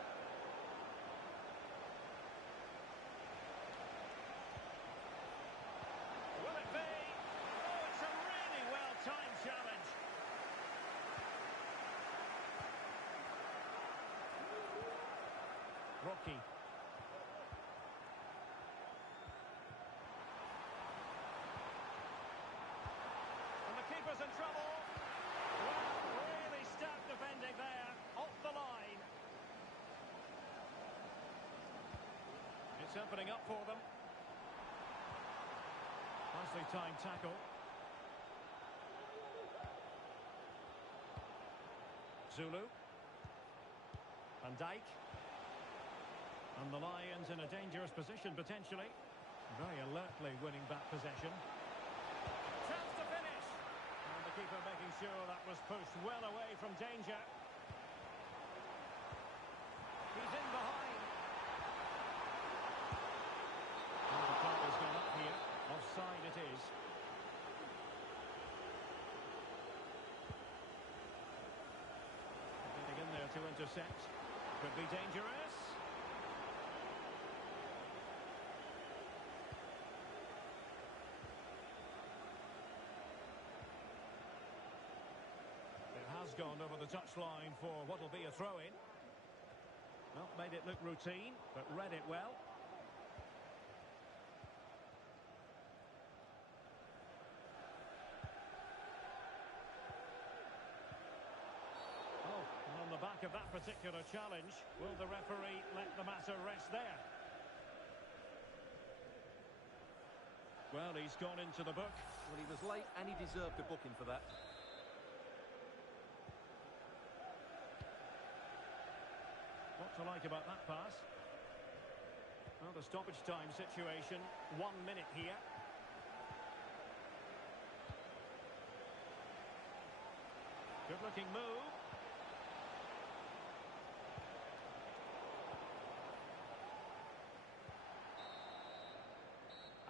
Will it be? Oh, it's a really well-timed challenge. Rocky. And the keeper's in trouble. Well, really stout defending there. Off the line. It's opening up for them. Nicely timed tackle. Zulu. Van Dijk. And the Lions in a dangerous position potentially. Very alertly winning back possession. Chance to finish. And the keeper making sure that was pushed well away from danger. He's in behind. And the clock has gone up here. Offside it is. Getting in there to intercept. Could be dangerous. It has gone over the touchline for what will be a throw-in. Well, made it look routine, but read it well. Oh, and on the back of that particular challenge, will the referee let the matter rest there? Well, he's gone into the book. Well, he was late, and he deserved a booking for that. What to like about that pass? Well, the stoppage time situation, 1 minute here. Good looking move.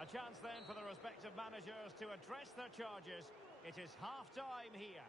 A chance then for the respective managers to address their charges. It is half-time here.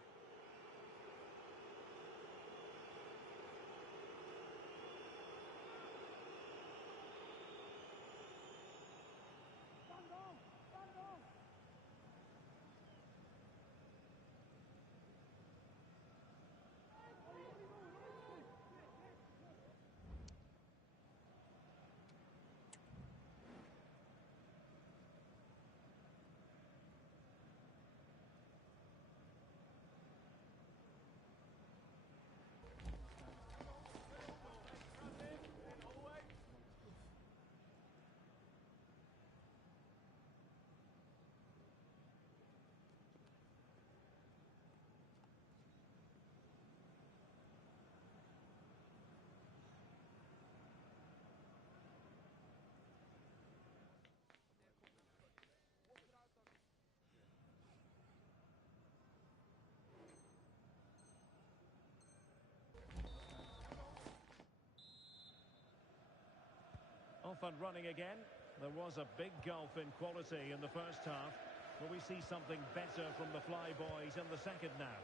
Off and running again. There was a big gulf in quality in the first half. Will we see something better from the Flyboys in the second now?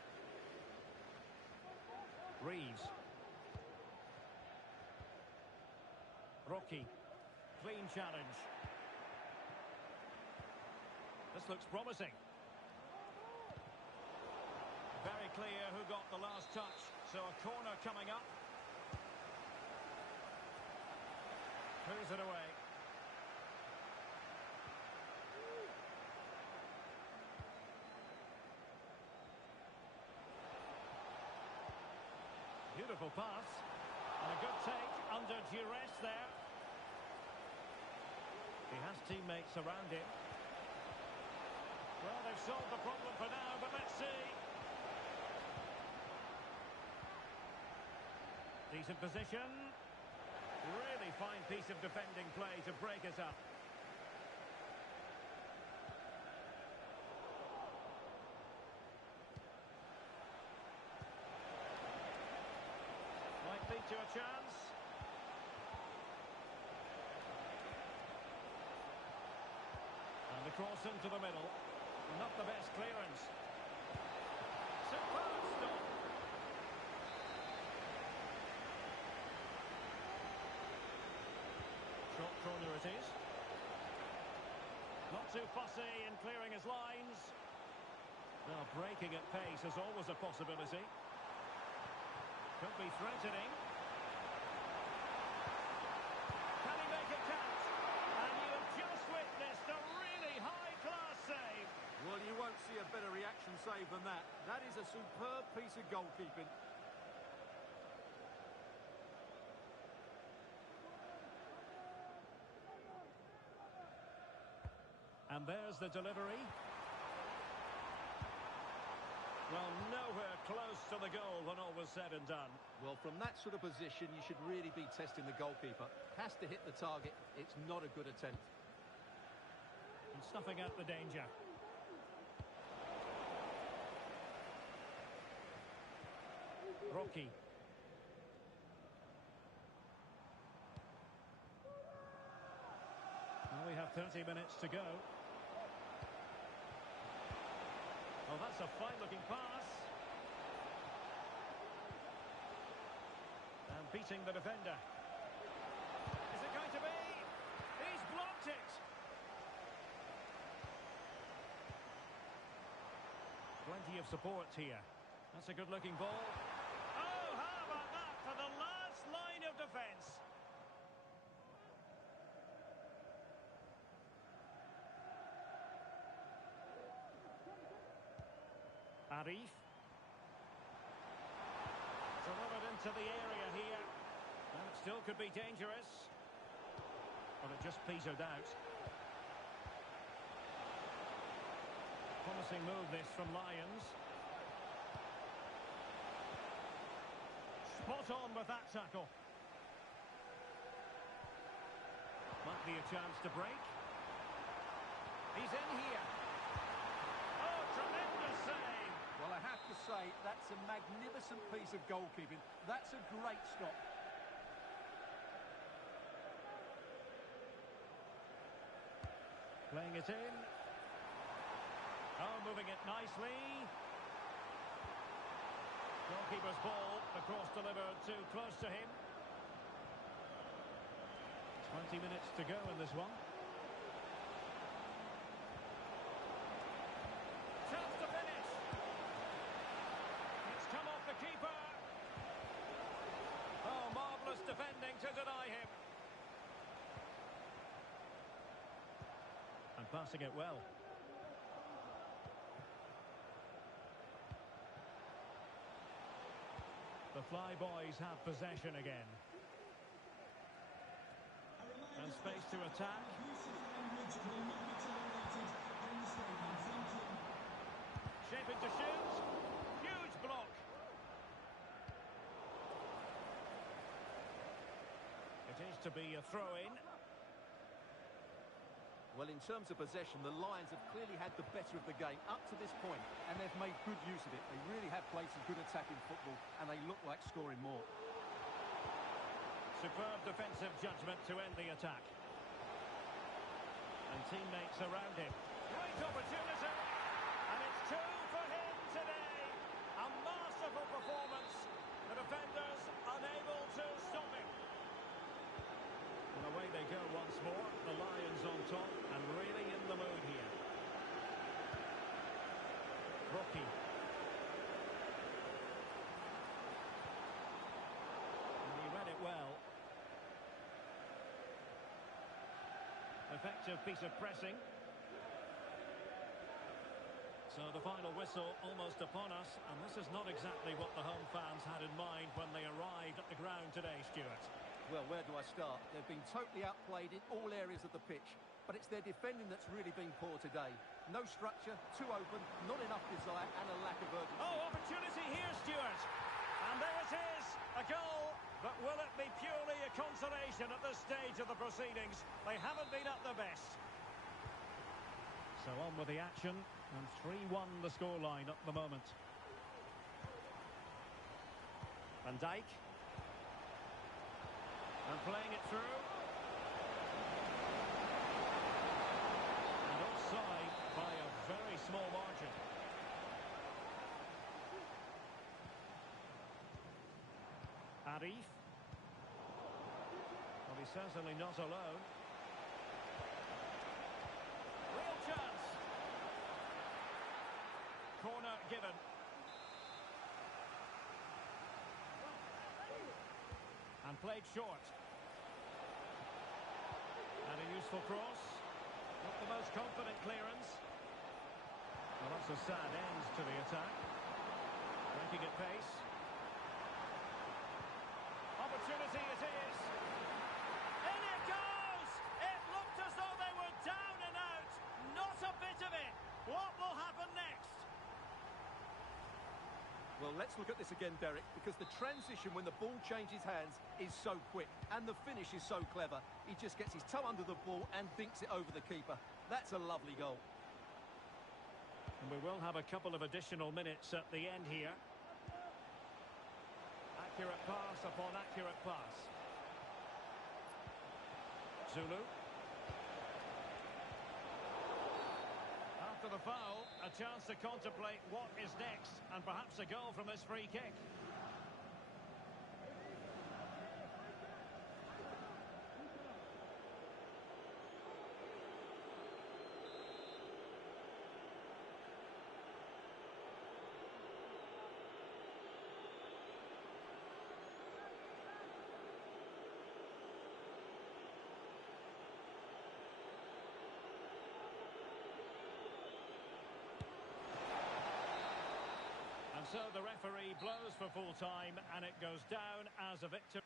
Reeves. Rocky. Clean challenge. This looks promising. Very clear who got the last touch. So a corner coming up. Clears it away. Beautiful pass. And a good take under duress there. He has teammates around him. Well, they've solved the problem for now, but let's see. Decent position. Really fine piece of defending play to break us up. Might lead to a chance. And the cross into the middle. Not the best clearance. Superb stop. Short corner it is. Not too fussy in clearing his lines. Well, breaking at pace is always a possibility. Could be threatening. Can he make it count? And you have just witnessed a really high-class save. Well, you won't see a better reaction save than that. That is a superb piece of goalkeeping. And there's the delivery. Well, nowhere close to the goal when all was said and done. Well, from that sort of position, you should really be testing the goalkeeper. Has to hit the target. It's not a good attempt. And snuffing out the danger. Rocky. Well, we have 30 minutes to go. Oh, that's a fine-looking pass. And beating the defender. Is it going to be? He's blocked it. Plenty of support here. That's a good-looking ball. Oh, how about that for the last line of defence? Arif. Delivered into the area here. And it still could be dangerous. But it just petered out. Promising move this from Lions. Spot on with that tackle. Might be a chance to break. He's in here. Oh, tremendous save. Well, I have to say, that's a magnificent piece of goalkeeping. That's a great stop. Playing it in. Oh, moving it nicely. Goalkeeper's ball, the cross delivered too close to him. 20 minutes to go in this one. Chance to finish. It's come off the keeper. Oh, marvellous defending to deny him. And passing it well. The Flyboys have possession again. And space to attack. Shaping to shoot. Huge block. It is to be a throw-in. Well, in terms of possession, the Lions have clearly had the better of the game up to this point, and they've made good use of it. They really have played some good attacking football, and they look like scoring more. Superb defensive judgment to end the attack. And teammates around him. Great opportunity. And it's two for him today. A masterful performance. The defenders unable to stop him. And away they go once more. The Lions on top and really in the mood here. Rocky. And he read it well. Effective piece of pressing. So the final whistle almost upon us, and this is not exactly what the home fans had in mind when they arrived. ground today, Stuart? Well, where do I start? They've been totally outplayed in all areas of the pitch, but it's their defending that's really been poor today. No structure, too open, not enough desire, and a lack of urgency. Oh, opportunity here, Stuart. And there it is, a goal. But will it be purely a consolation at this stage of the proceedings? They haven't been at their best. So on with the action, and 3-1 the scoreline at the moment. Van Dijk. And playing it through. And offside by a very small margin. Arif. Well, he's certainly not alone. Real chance. Corner given. And played short. And a useful cross. Not the most confident clearance. Well, that's a sad end to the attack. Breaking at pace. Opportunity it is. In it goes! It looked as though they were down and out. Not a bit of it. What will happen next? Well, let's look at this again, Derek, because the transition when the ball changes hands is so quick, and the finish is so clever. He just gets his toe under the ball and dinks it over the keeper. That's a lovely goal. And we will have a couple of additional minutes at the end here. Accurate pass upon accurate pass. Zulu. After the foul, a chance to contemplate what is next, and perhaps a goal from this free kick. So the referee blows for full time, and it goes down as a victory.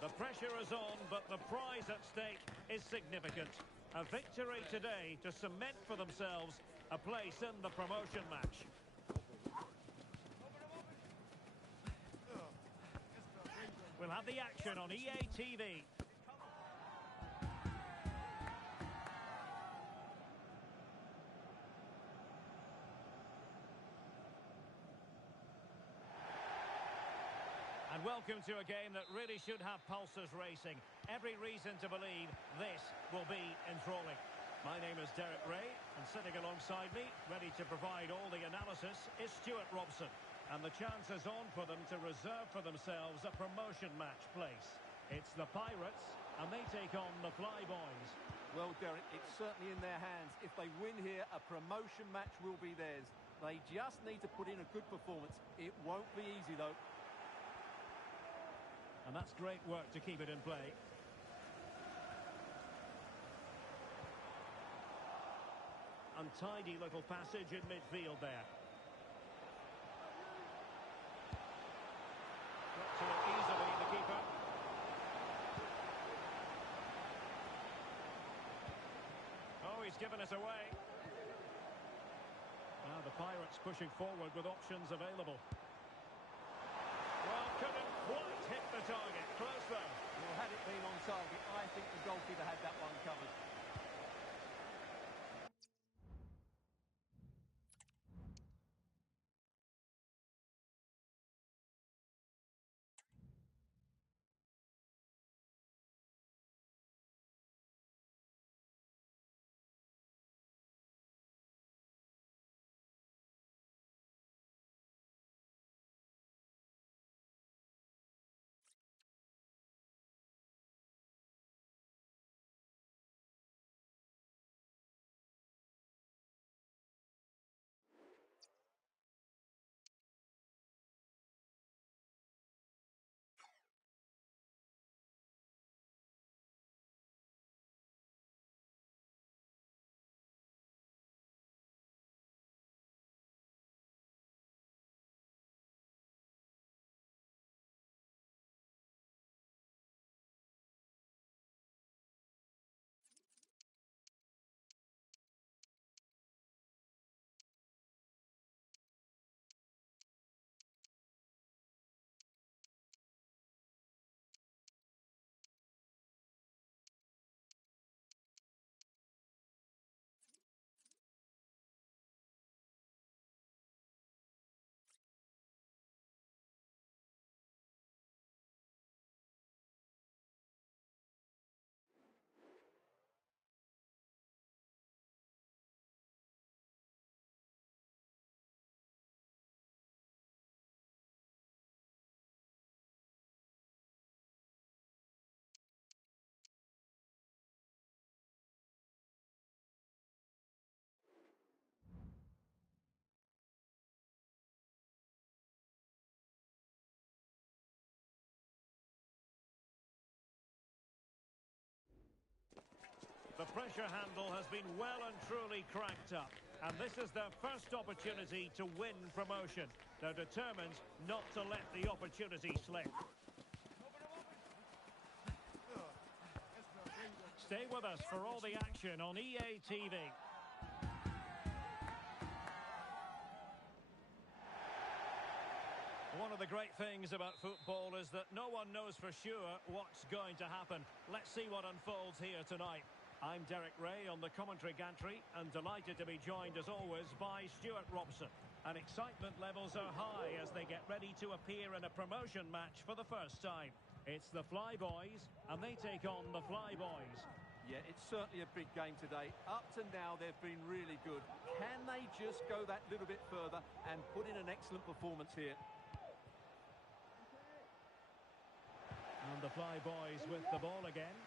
The pressure is on, but the prize at stake is significant. A victory today to cement for themselves a place in the promotion match. We'll have the action on EA TV. welcome to a game that really should have pulses racing. Every reason to believe this will be enthralling. My name is Derek Ray, and sitting alongside me, ready to provide all the analysis, is Stuart Robson. And the chance is on for them to reserve for themselves a promotion match place. It's the Pirates, and they take on the Flyboys. Well, Derek, it's certainly in their hands. If they win here, a promotion match will be theirs. They just need to put in a good performance. It won't be easy, though. And that's great work to keep it in play. Untidy little passage in midfield there. Got to it easily, the keeper. Oh, he's given it away. Now the Pirates pushing forward with options available. Well, couldn't quite hit the target. Close though. Well, had it been on target, I think the goalkeeper had that one covered. The pressure handle has been well and truly cranked up. And this is their first opportunity to win promotion. They're determined not to let the opportunity slip. Stay with us for all the action on EA TV. One of the great things about football is that no one knows for sure what's going to happen. Let's see what unfolds here tonight. I'm Derek Ray on the commentary gantry and delighted to be joined as always by Stuart Robson. And excitement levels are high as they get ready to appear in a promotion match for the first time. It's the Flyboys and they take on the Flyboys. Yeah, it's certainly a big game today. Up to now, they've been really good. Can they just go that little bit further and put in an excellent performance here? And the Flyboys with the ball again.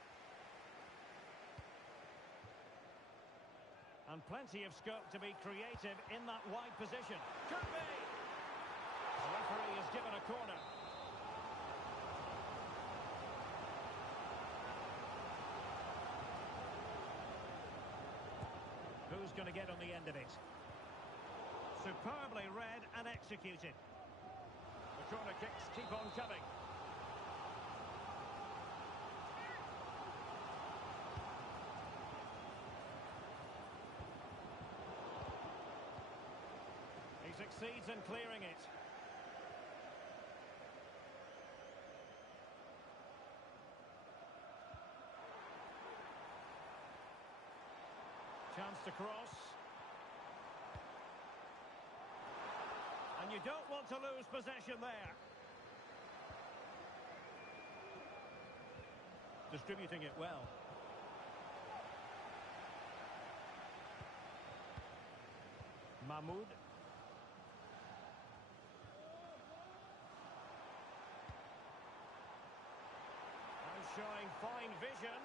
And plenty of scope to be creative in that wide position. Could be! The referee has given a corner. Who's going to get on the end of it? Superbly read and executed. The corner kicks keep on coming. He succeeds in clearing it. Chance to cross. And you don't want to lose possession there. Distributing it well. Mahmoud. And showing fine vision.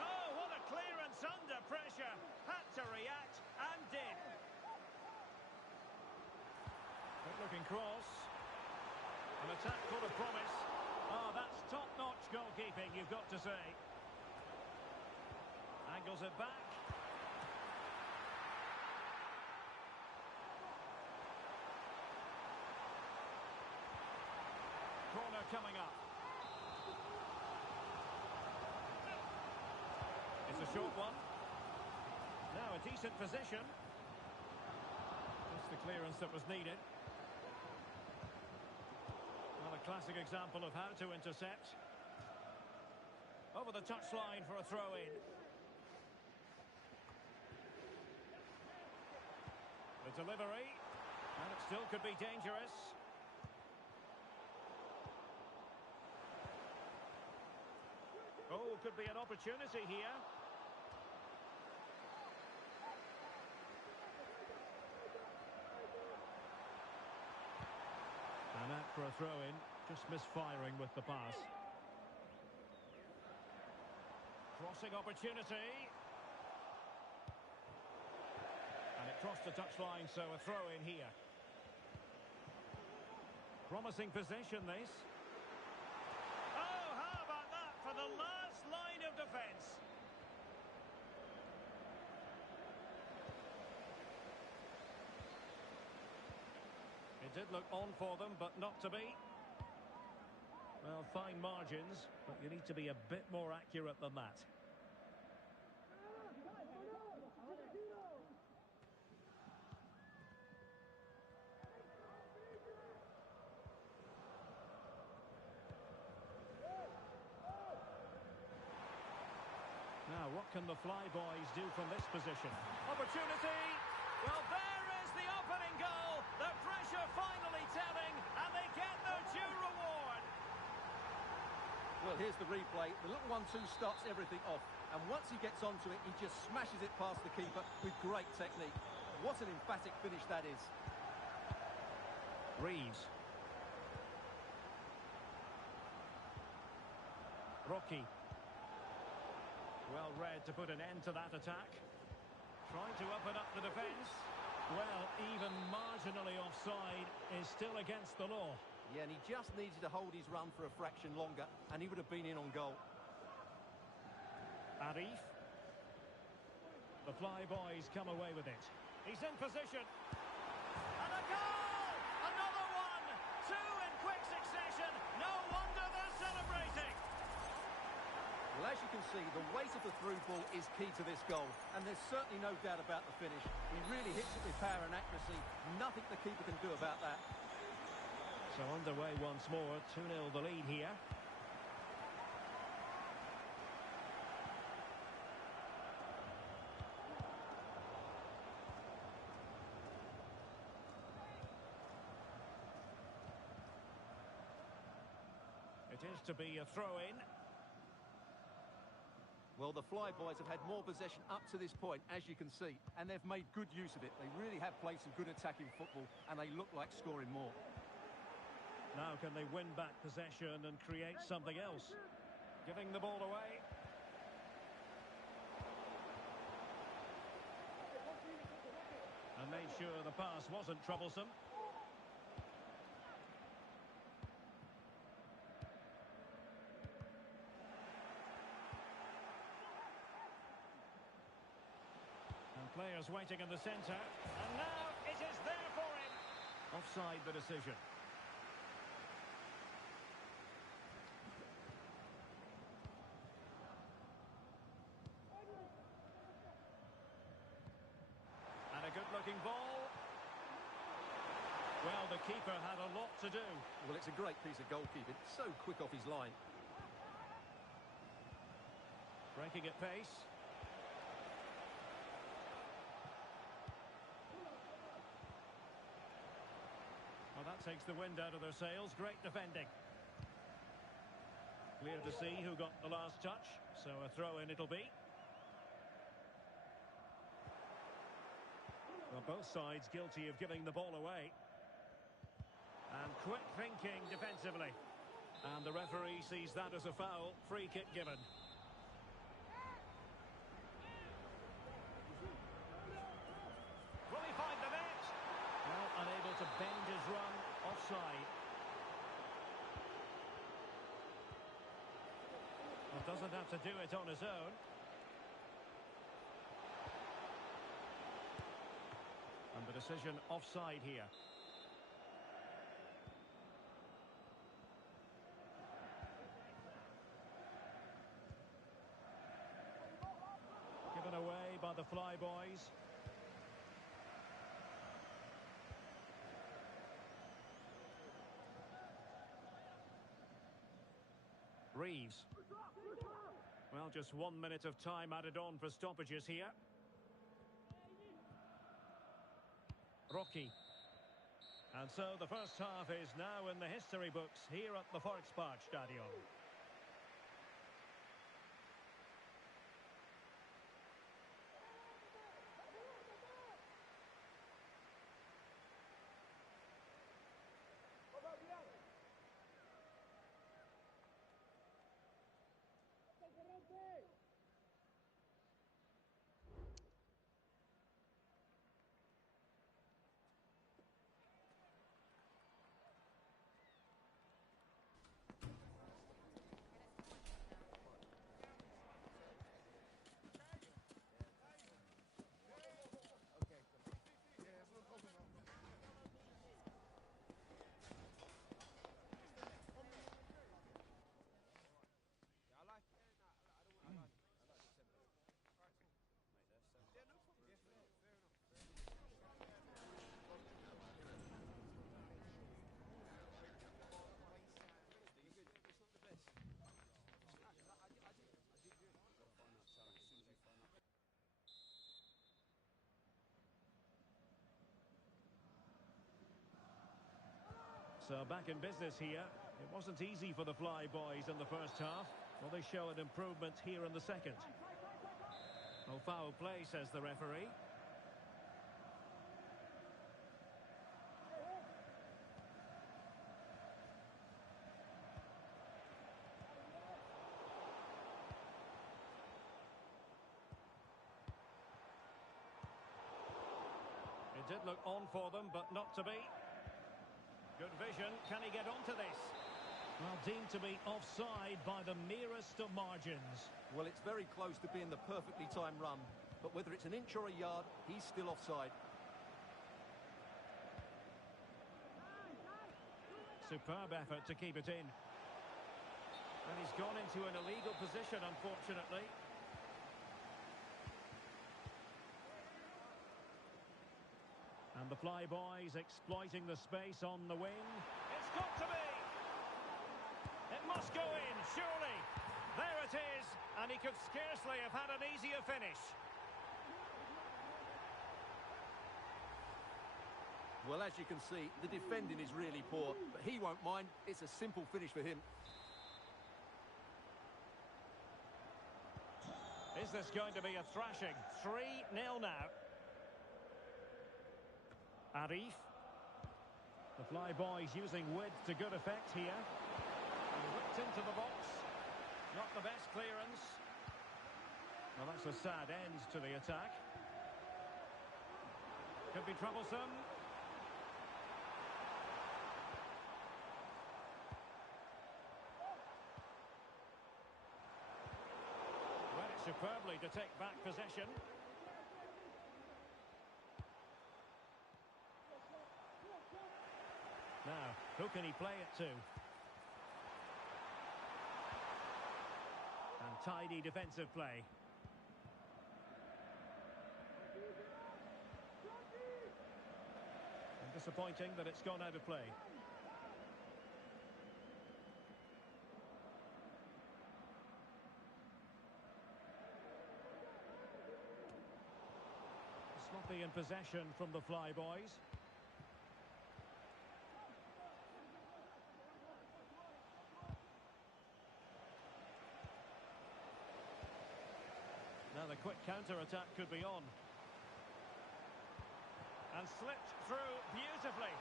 Oh, what a clearance under pressure. Had to react and did. Good looking cross. An attack full of promise. Oh, that's top-notch goalkeeping, you've got to say. Angles it back. Corner coming up. It's a short one. Now a decent position. That's the clearance that was needed. Well, a classic example of how to intercept. Over the touchline for a throw-in. The delivery. And it still could be dangerous. Oh, could be an opportunity here. And out for a throw-in, just misfiring with the pass. Crossing opportunity. And it crossed the touchline, so a throw-in here. Promising possession, this. Oh, how about that for the last line of defence? It did look on for them, but not to be. Well, fine margins, but you need to be a bit more accurate than that. Now, what can the Flyboys do from this position? Opportunity! Well, there is the opening goal. The pressure finally telling, and they get their due reward. Well, here's the replay. The little 1-2 starts everything off. And once he gets onto it, he just smashes it past the keeper with great technique. What an emphatic finish that is. Reeves. Rocky. Well read to put an end to that attack. Trying to open up the defence. Well, even marginally offside is still against the law. Yeah, and he just needed to hold his run for a fraction longer, and he would have been in on goal. Arif. The Flyboys come away with it. He's in position. And a goal! Another one! Two in quick succession. No wonder they're celebrating. Well, as you can see, the weight of the through ball is key to this goal, and there's certainly no doubt about the finish. He really hits it with power and accuracy. Nothing the keeper can do about that. So underway once more, 2-0 the lead here. It is to be a throw-in. Well, the Flyboys have had more possession up to this point, as you can see, and they've made good use of it. They really have played some good attacking football, and they look like scoring more. Now can they win back possession and create something else? Giving the ball away. And made sure the pass wasn't troublesome. Players waiting in the centre, and now it is there for him. Offside the decision. And a good-looking ball. Well, the keeper had a lot to do. Well, it's a great piece of goalkeeping. So quick off his line. Breaking at pace. Well, that takes the wind out of their sails. Great defending. Clear to see who got the last touch, so a throw-in it'll be. Well, both sides guilty of giving the ball away. And quick thinking defensively. And the referee sees that as a foul. Free kick given. Will he find the net? Well, unable to bend his run. Offside. Well, doesn't have to do it on his own. And the decision offside here. Given away by the Flyboys. Reeves. Well, just 1 minute of time added on for stoppages here. Rocky. And so the first half is now in the history books here at the Volkspark Stadion. So back in business here. It wasn't easy for the Flyboys in the first half. Well, they show an improvement here in the second. Oh, foul play, says the referee. It did look on for them, but not to be. Good vision. Can he get onto this? Well, deemed to be offside by the merest of margins. Well, it's very close to being the perfectly timed run, but whether it's an inch or a yard, he's still offside. Superb effort to keep it in. And he's gone into an illegal position, unfortunately. And the Flyboys exploiting the space on the wing. It's got to be! It must go in, surely. There it is, and he could scarcely have had an easier finish. Well, as you can see, the defending is really poor, but he won't mind. It's a simple finish for him. Is this going to be a thrashing? 3-0 now. Arif. The Flyboys using width to good effect here. Whipped into the box. Not the best clearance. Well, that's a sad end to the attack. Could be troublesome. Read it superbly to take back possession. Now, who can he play it to? And tidy defensive play. And disappointing that it's gone out of play. Sloppy in possession from the Flyboys. quick counter-attack could be on. And slipped through beautifully.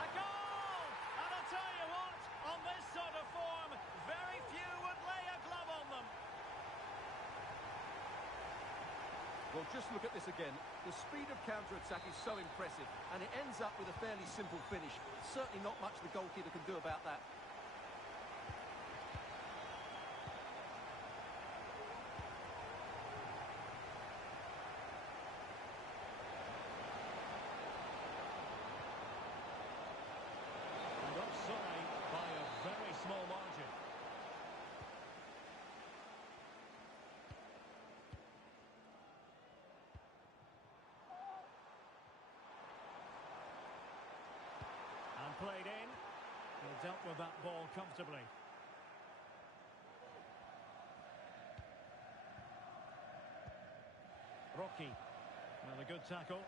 A goal! And I'll tell you what, on this sort of form, very few would lay a glove on them. Well, just look at this again. The speed of counter-attack is so impressive, and it ends up with a fairly simple finish. Certainly not much the goalkeeper can do about that. And offside by a very small margin. Played in. He dealt with that ball comfortably. Rocky. Well, a good tackle.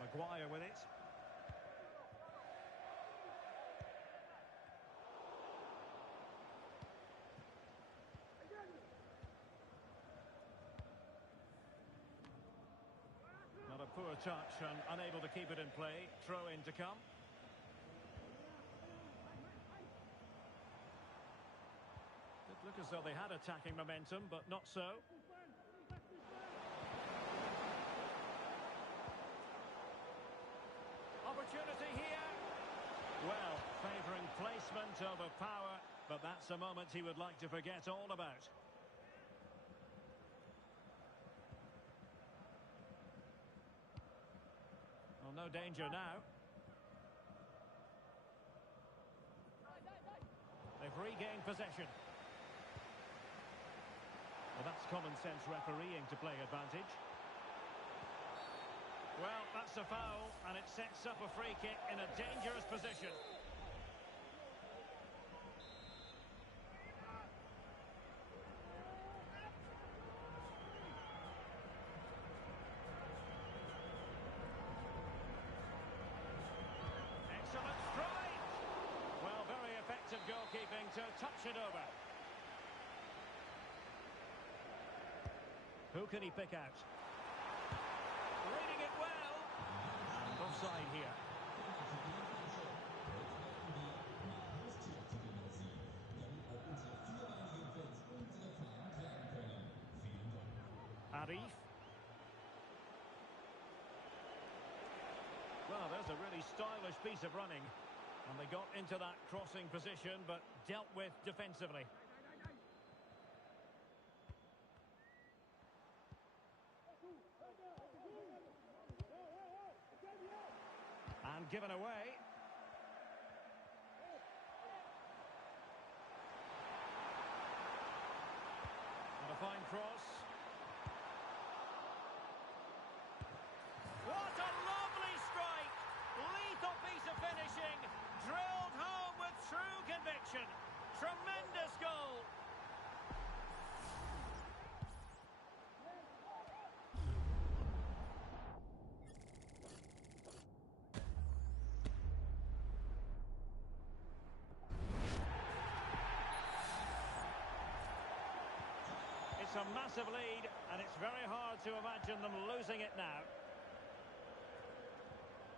Maguire with it. Not a poor touch and unable to keep it in play. Throw in to come. Did look as though they had attacking momentum, but not so. Opportunity here. Well, favouring placement over power, but that's a moment he would like to forget all about. Well, no danger now. They've regained possession. Well, that's common sense refereeing to play advantage. Well, that's a foul, and it sets up a free kick in a dangerous position. Excellent strike! Well, very effective goalkeeping to touch it over. Who can he pick out? Reading it well. And offside here. Arif. Well, there's a really stylish piece of running. And they got into that crossing position, but dealt with defensively. And given away. And a fine cross. What a lovely strike! Lethal piece of finishing. Drilled home with true conviction. Tremendous goal. It's a massive lead, and it's very hard to imagine them losing it now.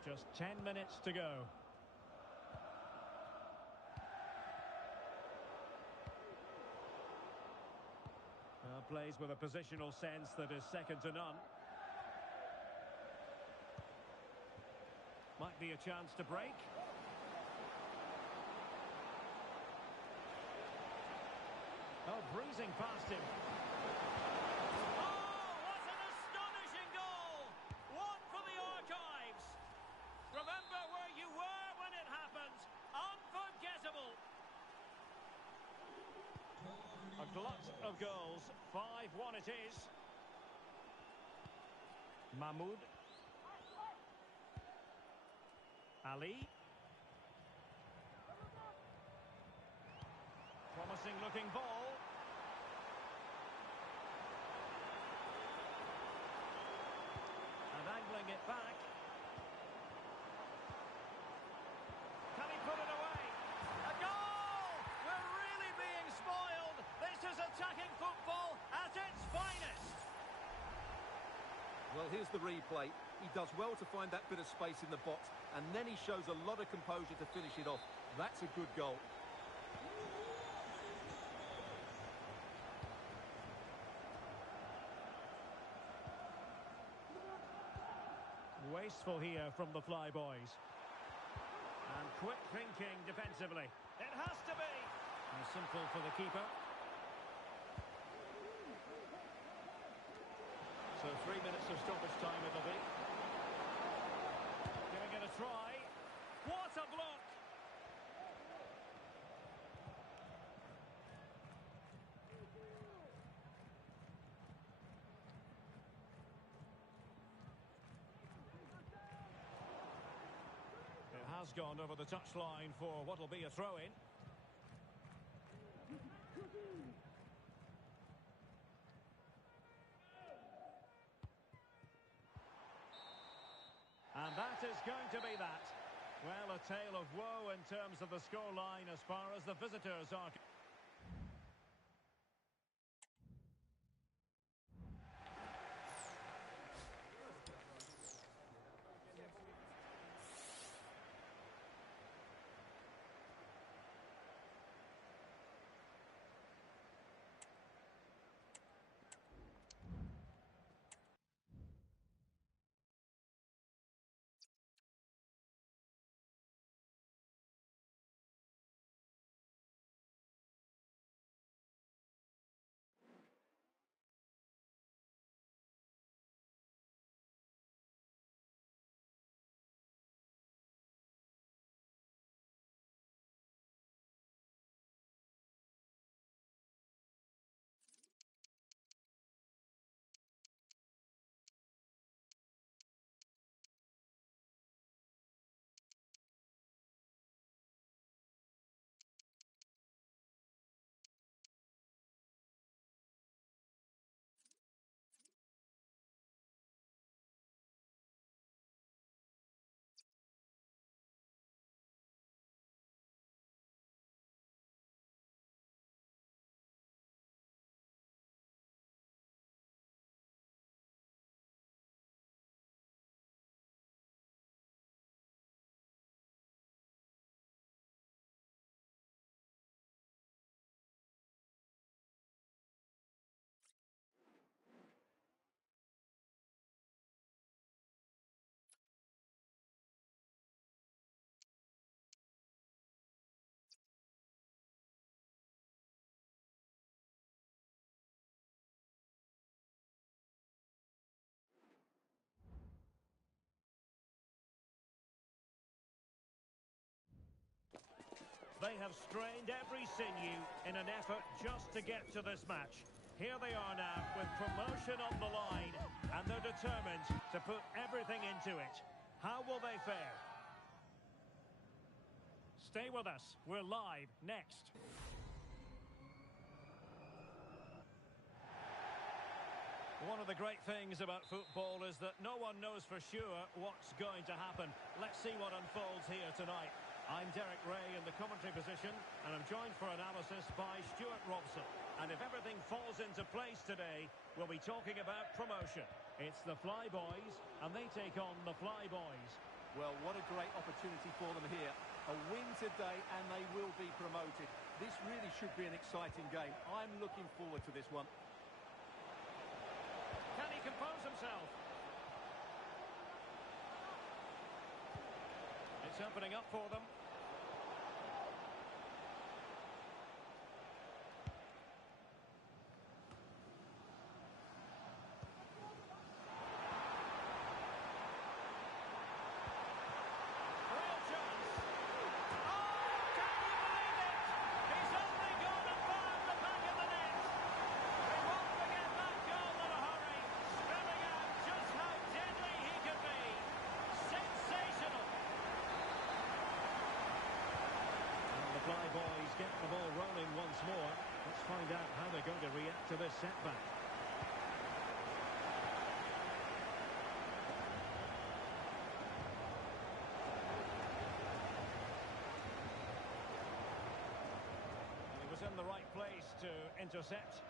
Just 10 minutes to go. Plays with a positional sense that is second to none. Might be a chance to break. Oh, breezing past him. Oh, what an astonishing goal! One for the archives. Remember where you were when it happened. Unforgettable. A glut of goals. 5-1 it is. Mahmoud. Ali. Promising looking ball. And angling it back. Can he Well, here's the replay. He does well to find that bit of space in the box, and then he shows a lot of composure to finish it off. That's a good goal. Wasteful here from the Flyboys. And quick thinking defensively. It has to be. And simple for the keeper. So 3 minutes of stoppage time it'll be. Giving it a try. What a block! It has gone over the touchline for what will be a throw-in. And that is going to be that. Well, a tale of woe in terms of the scoreline as far as the visitors are. They have strained every sinew in an effort just to get to this match. Here they are now with promotion on the line, and they're determined to put everything into it. How will they fare? Stay with us. We're live next. One of the great things about football is that no one knows for sure what's going to happen. Let's see what unfolds here tonight. I'm Derek Ray in the commentary position, and I'm joined for analysis by Stuart Robson. And if everything falls into place today, we'll be talking about promotion. It's the Flyboys, and they take on the Flyboys. Well, what a great opportunity for them here. A win today, and they will be promoted. This really should be an exciting game. I'm looking forward to this one. Can he compose himself? It's opening up for them. Flyboys get the ball rolling once more. Let's find out how they're going to react to this setback. And he was in the right place to intercept.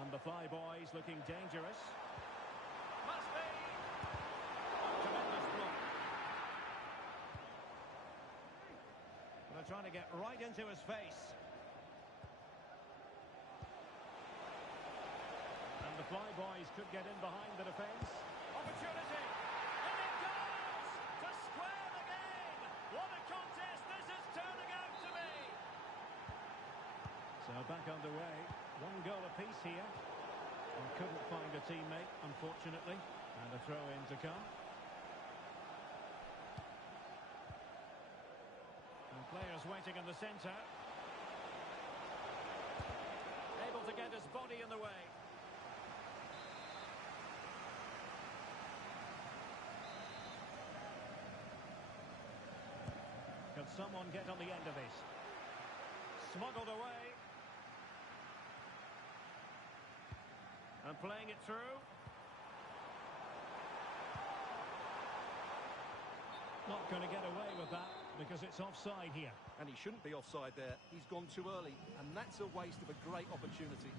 And the flyboys looking dangerous. Must be! Tremendous block. They're trying to get right into his face. And the flyboys could get in behind the defence. Opportunity! And it goes! To square the game! What a contest this is turning out to be! So back underway. One goal apiece here. And couldn't find a teammate, unfortunately. And a throw-in to come. And players waiting in the centre. Able to get his body in the way. Can someone get on the end of this? Smuggled away. And playing it through. Not going to get away with that because it's offside here. And he shouldn't be offside there. He's gone too early, and that's a waste of a great opportunity.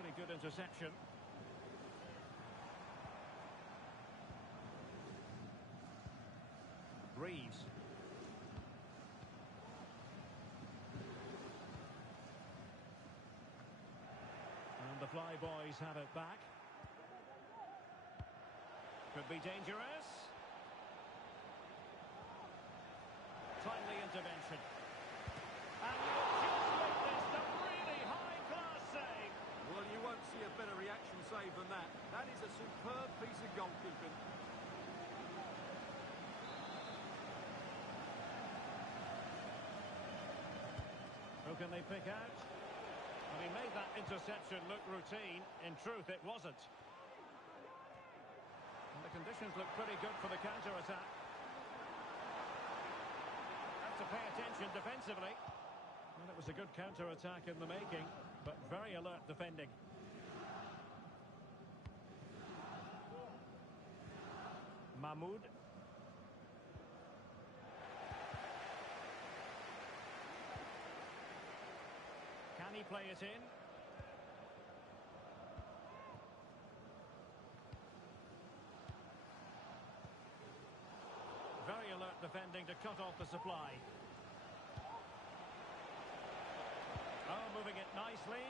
Really good interception. Reeves. And the flyboys have it back. Could be dangerous. Timely intervention. And you will just witness the really high-class save. Well, you won't see a better reaction save than that. That is a superb piece of goalkeeping. Who can they pick out? Well, he made that interception look routine. In truth, it wasn't. And the conditions look pretty good for the counter-attack. Have to pay attention defensively. Well, it was a good counter-attack in the making, but very alert defending. Mahmoud. Can he play it in? Very alert defending to cut off the supply. Oh, moving it nicely.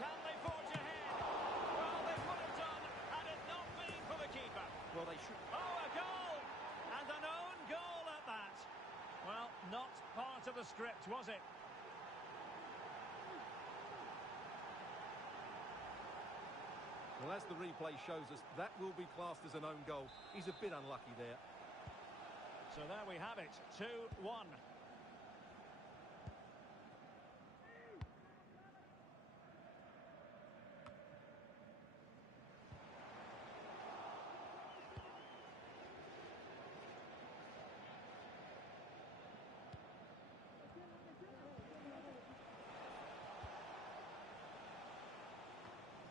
Can they forge ahead? Well, they would have done had it not been for the keeper. Well, they should... Oh, a goal! And an own goal at that. Well, not part of the script, was it? Well, as the replay shows us, that will be classed as an own goal. He's a bit unlucky there. So there we have it, 2-1.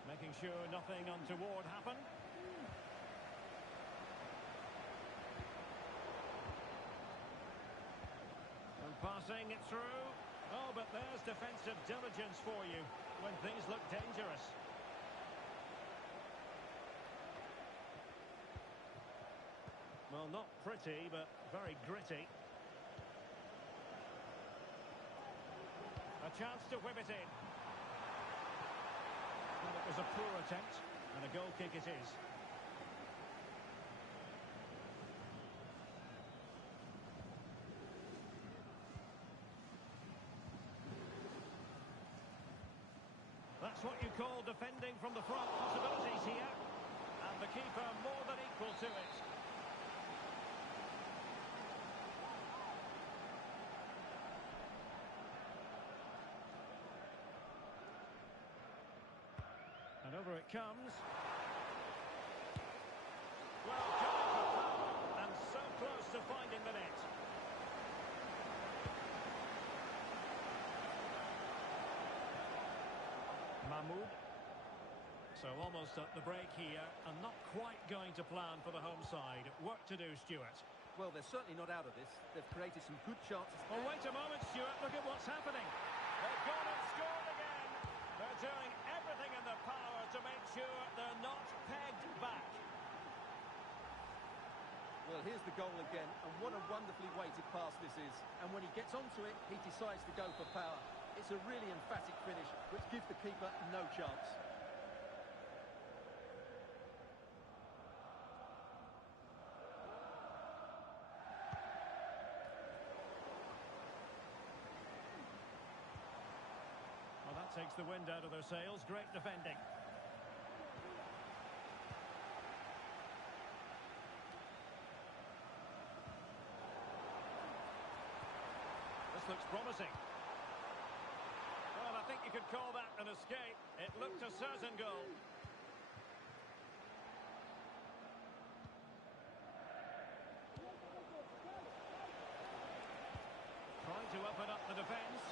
Making sure nothing untoward happened. And passing it through. Oh, but there's defensive diligence for you when things look dangerous. Well, not pretty, but very gritty. A chance to whip it in. Well, it was a poor attempt, and a goal kick it is. That's what you call defending from the front. Possibilities here. And the keeper more than equal to it. And over it comes. Well, going for power, and so close to finding the net. Mahmoud. So almost at the break here, and not quite going to plan for the home side. Work to do, Stuart. Well, they're certainly not out of this. They've created some good chances. Oh, wait a moment, Stuart. Look at what's happening. They've gone and scored again. They're doing everything in their power to make sure they're not pegged back. Well, here's the goal again, and what a wonderfully weighted pass this is. And when he gets onto it, he decides to go for power. It's a really emphatic finish, which gives the keeper no chance. Well, that takes the wind out of their sails. Great defending. This looks promising. Well, I think you could call that an escape. It looked a certain goal. Trying to open up the defence.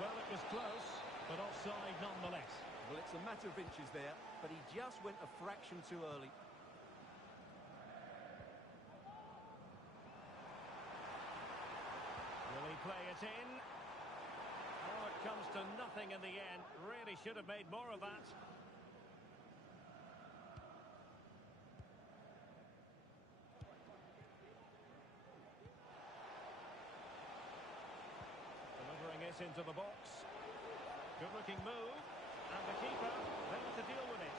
Well, it was close, but offside nonetheless. Well, it's a matter of inches there, but he just went a fraction too early. Will he play it in? Oh, it comes to nothing in the end. Really should have made more of that. Delivering it into the box. Good-looking move. And the keeper there to deal with it.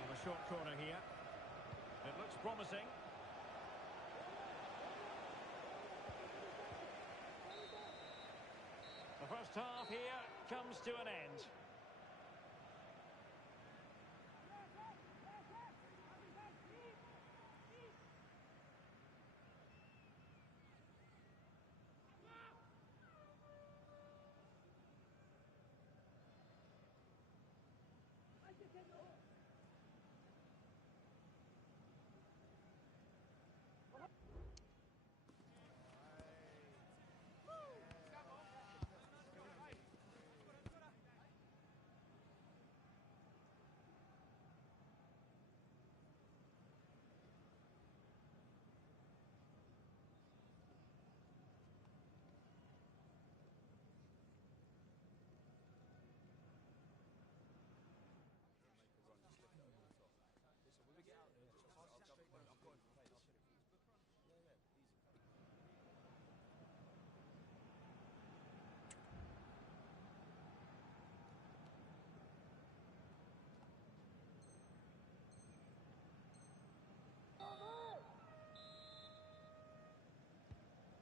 And a short corner here. It looks promising. The first half here comes to an end.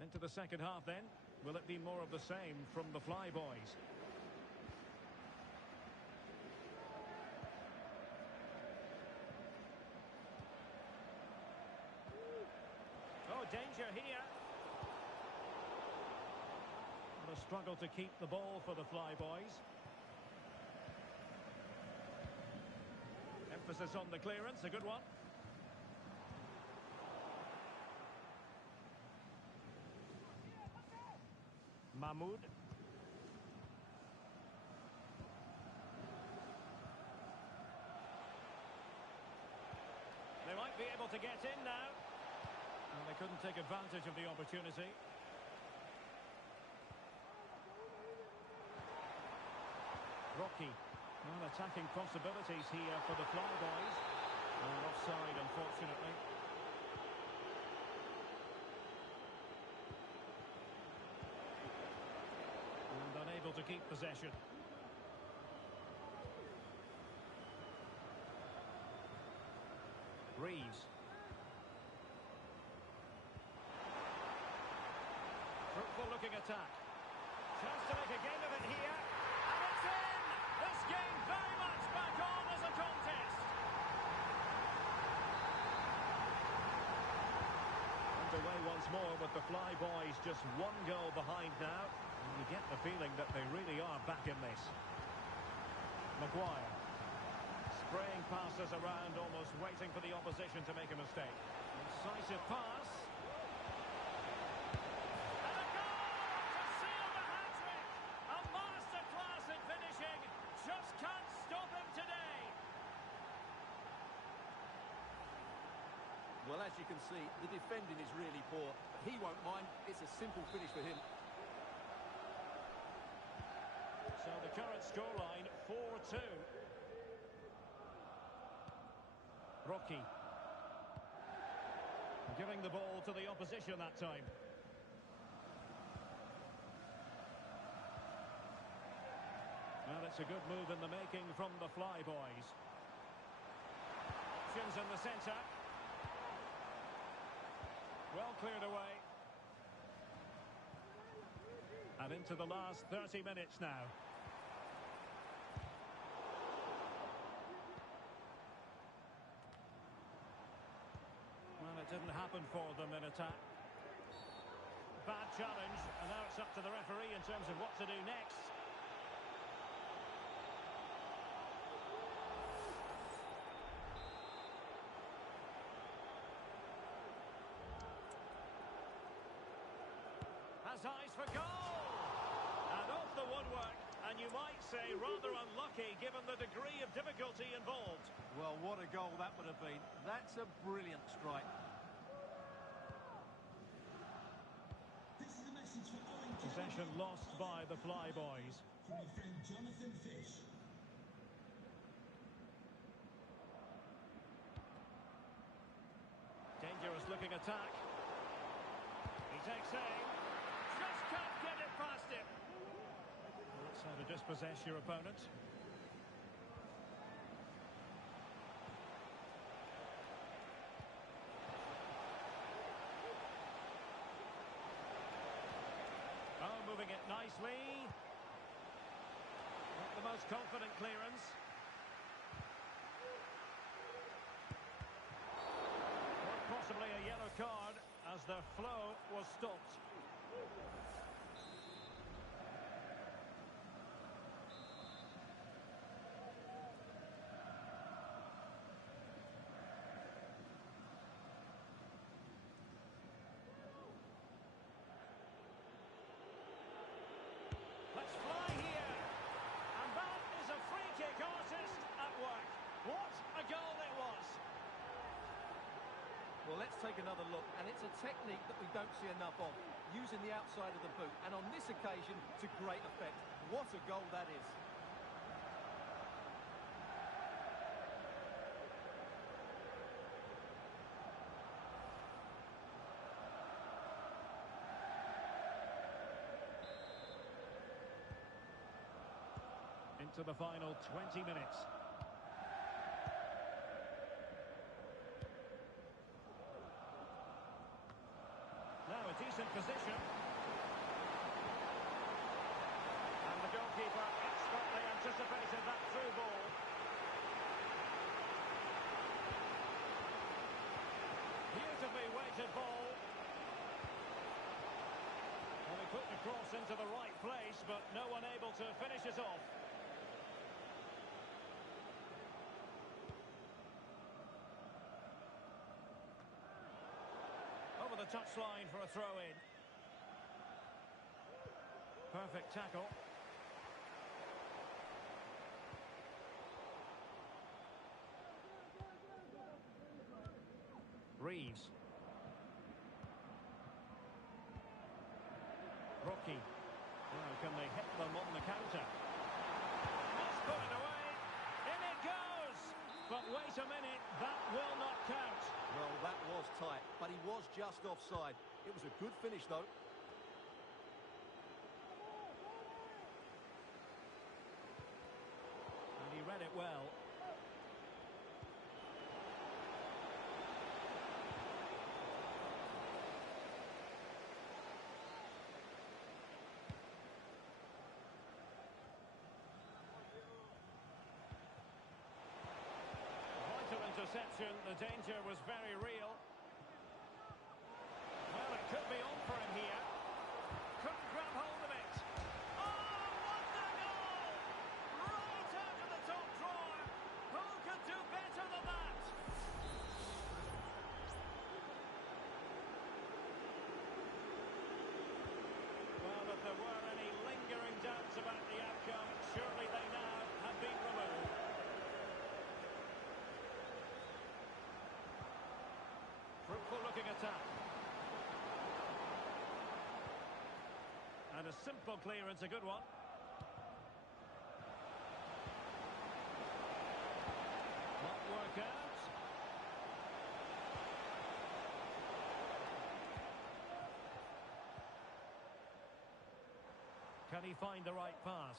Into the second half then. Will it be more of the same from the Flyboys? Oh, danger here. What a struggle to keep the ball for the Flyboys. Emphasis on the clearance, a good one. Mahmoud. They might be able to get in now. And they couldn't take advantage of the opportunity. Rocky. Well, attacking possibilities here for the Flyboys. Offside, unfortunately. Unable to keep possession. Reeves. Fruitful looking attack. Chance to make a game of it here. And it's in! This game very much back on as a contest. Underway once more with the Flyboys just one goal behind now. And you get the feeling that they really are back in this. Maguire. Spraying passes around, almost waiting for the opposition to make a mistake. Incisive pass. And a goal to seal the hat-trick! A masterclass in finishing. Just can't stop him today. Well, as you can see, the defending is really poor. But he won't mind. It's a simple finish for him. the current scoreline 4-2. Rocky. Giving the ball to the opposition that time. Well, it's a good move in the making from the Flyboys. Options in the centre. Well cleared away. And into the last 30 minutes now. Well, it didn't happen for them in attack. Bad challenge, and now it's up to the referee in terms of what to do next. Has eyes for goal! And off the woodwork, and you might say rather unlucky given the degree of difficulty involved. Well, what a goal that would have been. That's a brilliant strike. Possession lost by the Flyboys. From your friend Jonathan Fish. Dangerous looking attack. He takes aim. Just can't get it past him. Well, that's how to dispossess your opponent. Oh, moving it nicely. Not the most confident clearance. Possibly a yellow card as the flow was stopped. Let's fly here. And that is a free kick artist at work. What a goal it was. Well, let's take another look, and it's a technique that we don't see enough of, using the outside of the boot, and on this occasion, to great effect. What a goal that is. Into the final 20 minutes. Now a decent position. And the goalkeeper expertly anticipated that through ball. Beautifully weighted ball. Well, he put the cross into the right place, but no one able to finish it off. Over the touchline for a throw-in. Perfect tackle. Reeves. Rocky. Now can they hit them on the counter? Must put it away. In it goes. But wait a minute, that will not count. Well, that was tight, but he was just offside. It was a good finish, though. And he read it well. Interception, the danger was very real. Well, it could be on for him here. Couldn't grab hold of it. Oh, what a goal! Right out of the top drawer. Who could do better than that? Well, if there were any lingering doubts about the outcome, surely they now have been removed. Fruitful looking attack. And a simple clearance, a good one. Can he find the right pass?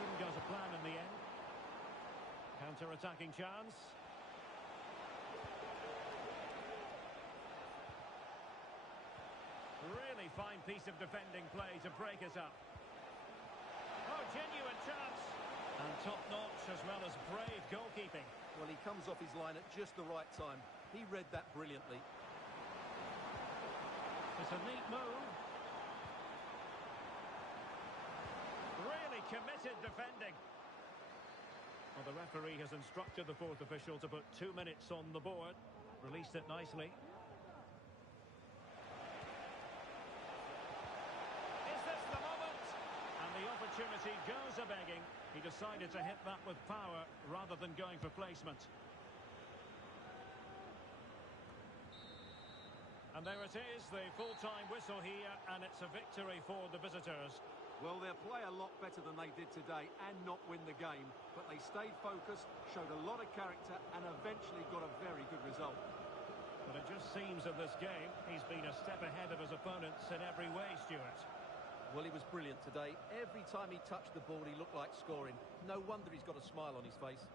Didn't go to plan in the end. Counter-attacking chance. Really fine piece of defending play to break it up. Oh, genuine chance. And top-notch as well as brave goalkeeping. Well, he comes off his line at just the right time. He read that brilliantly. It's a neat move. Really committed defending. Well, the referee has instructed the fourth official to put 2 minutes on the board. Released it nicely. Is this the moment? And the opportunity goes a-begging. He decided to hit that with power rather than going for placement. And there it is, the full-time whistle here, and it's a victory for the visitors. Well, they'll play a lot better than they did today and not win the game. But they stayed focused, showed a lot of character, and eventually got a very good result. But it just seems in this game, he's been a step ahead of his opponents in every way, Stuart. Well, he was brilliant today. Every time he touched the ball, he looked like scoring. No wonder he's got a smile on his face.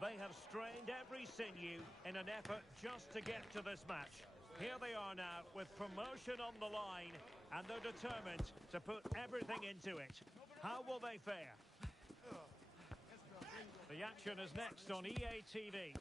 They have strained every sinew in an effort just to get to this match. Here they are now with promotion on the line, and they're determined to put everything into it. How will they fare? The action is next on EA TV.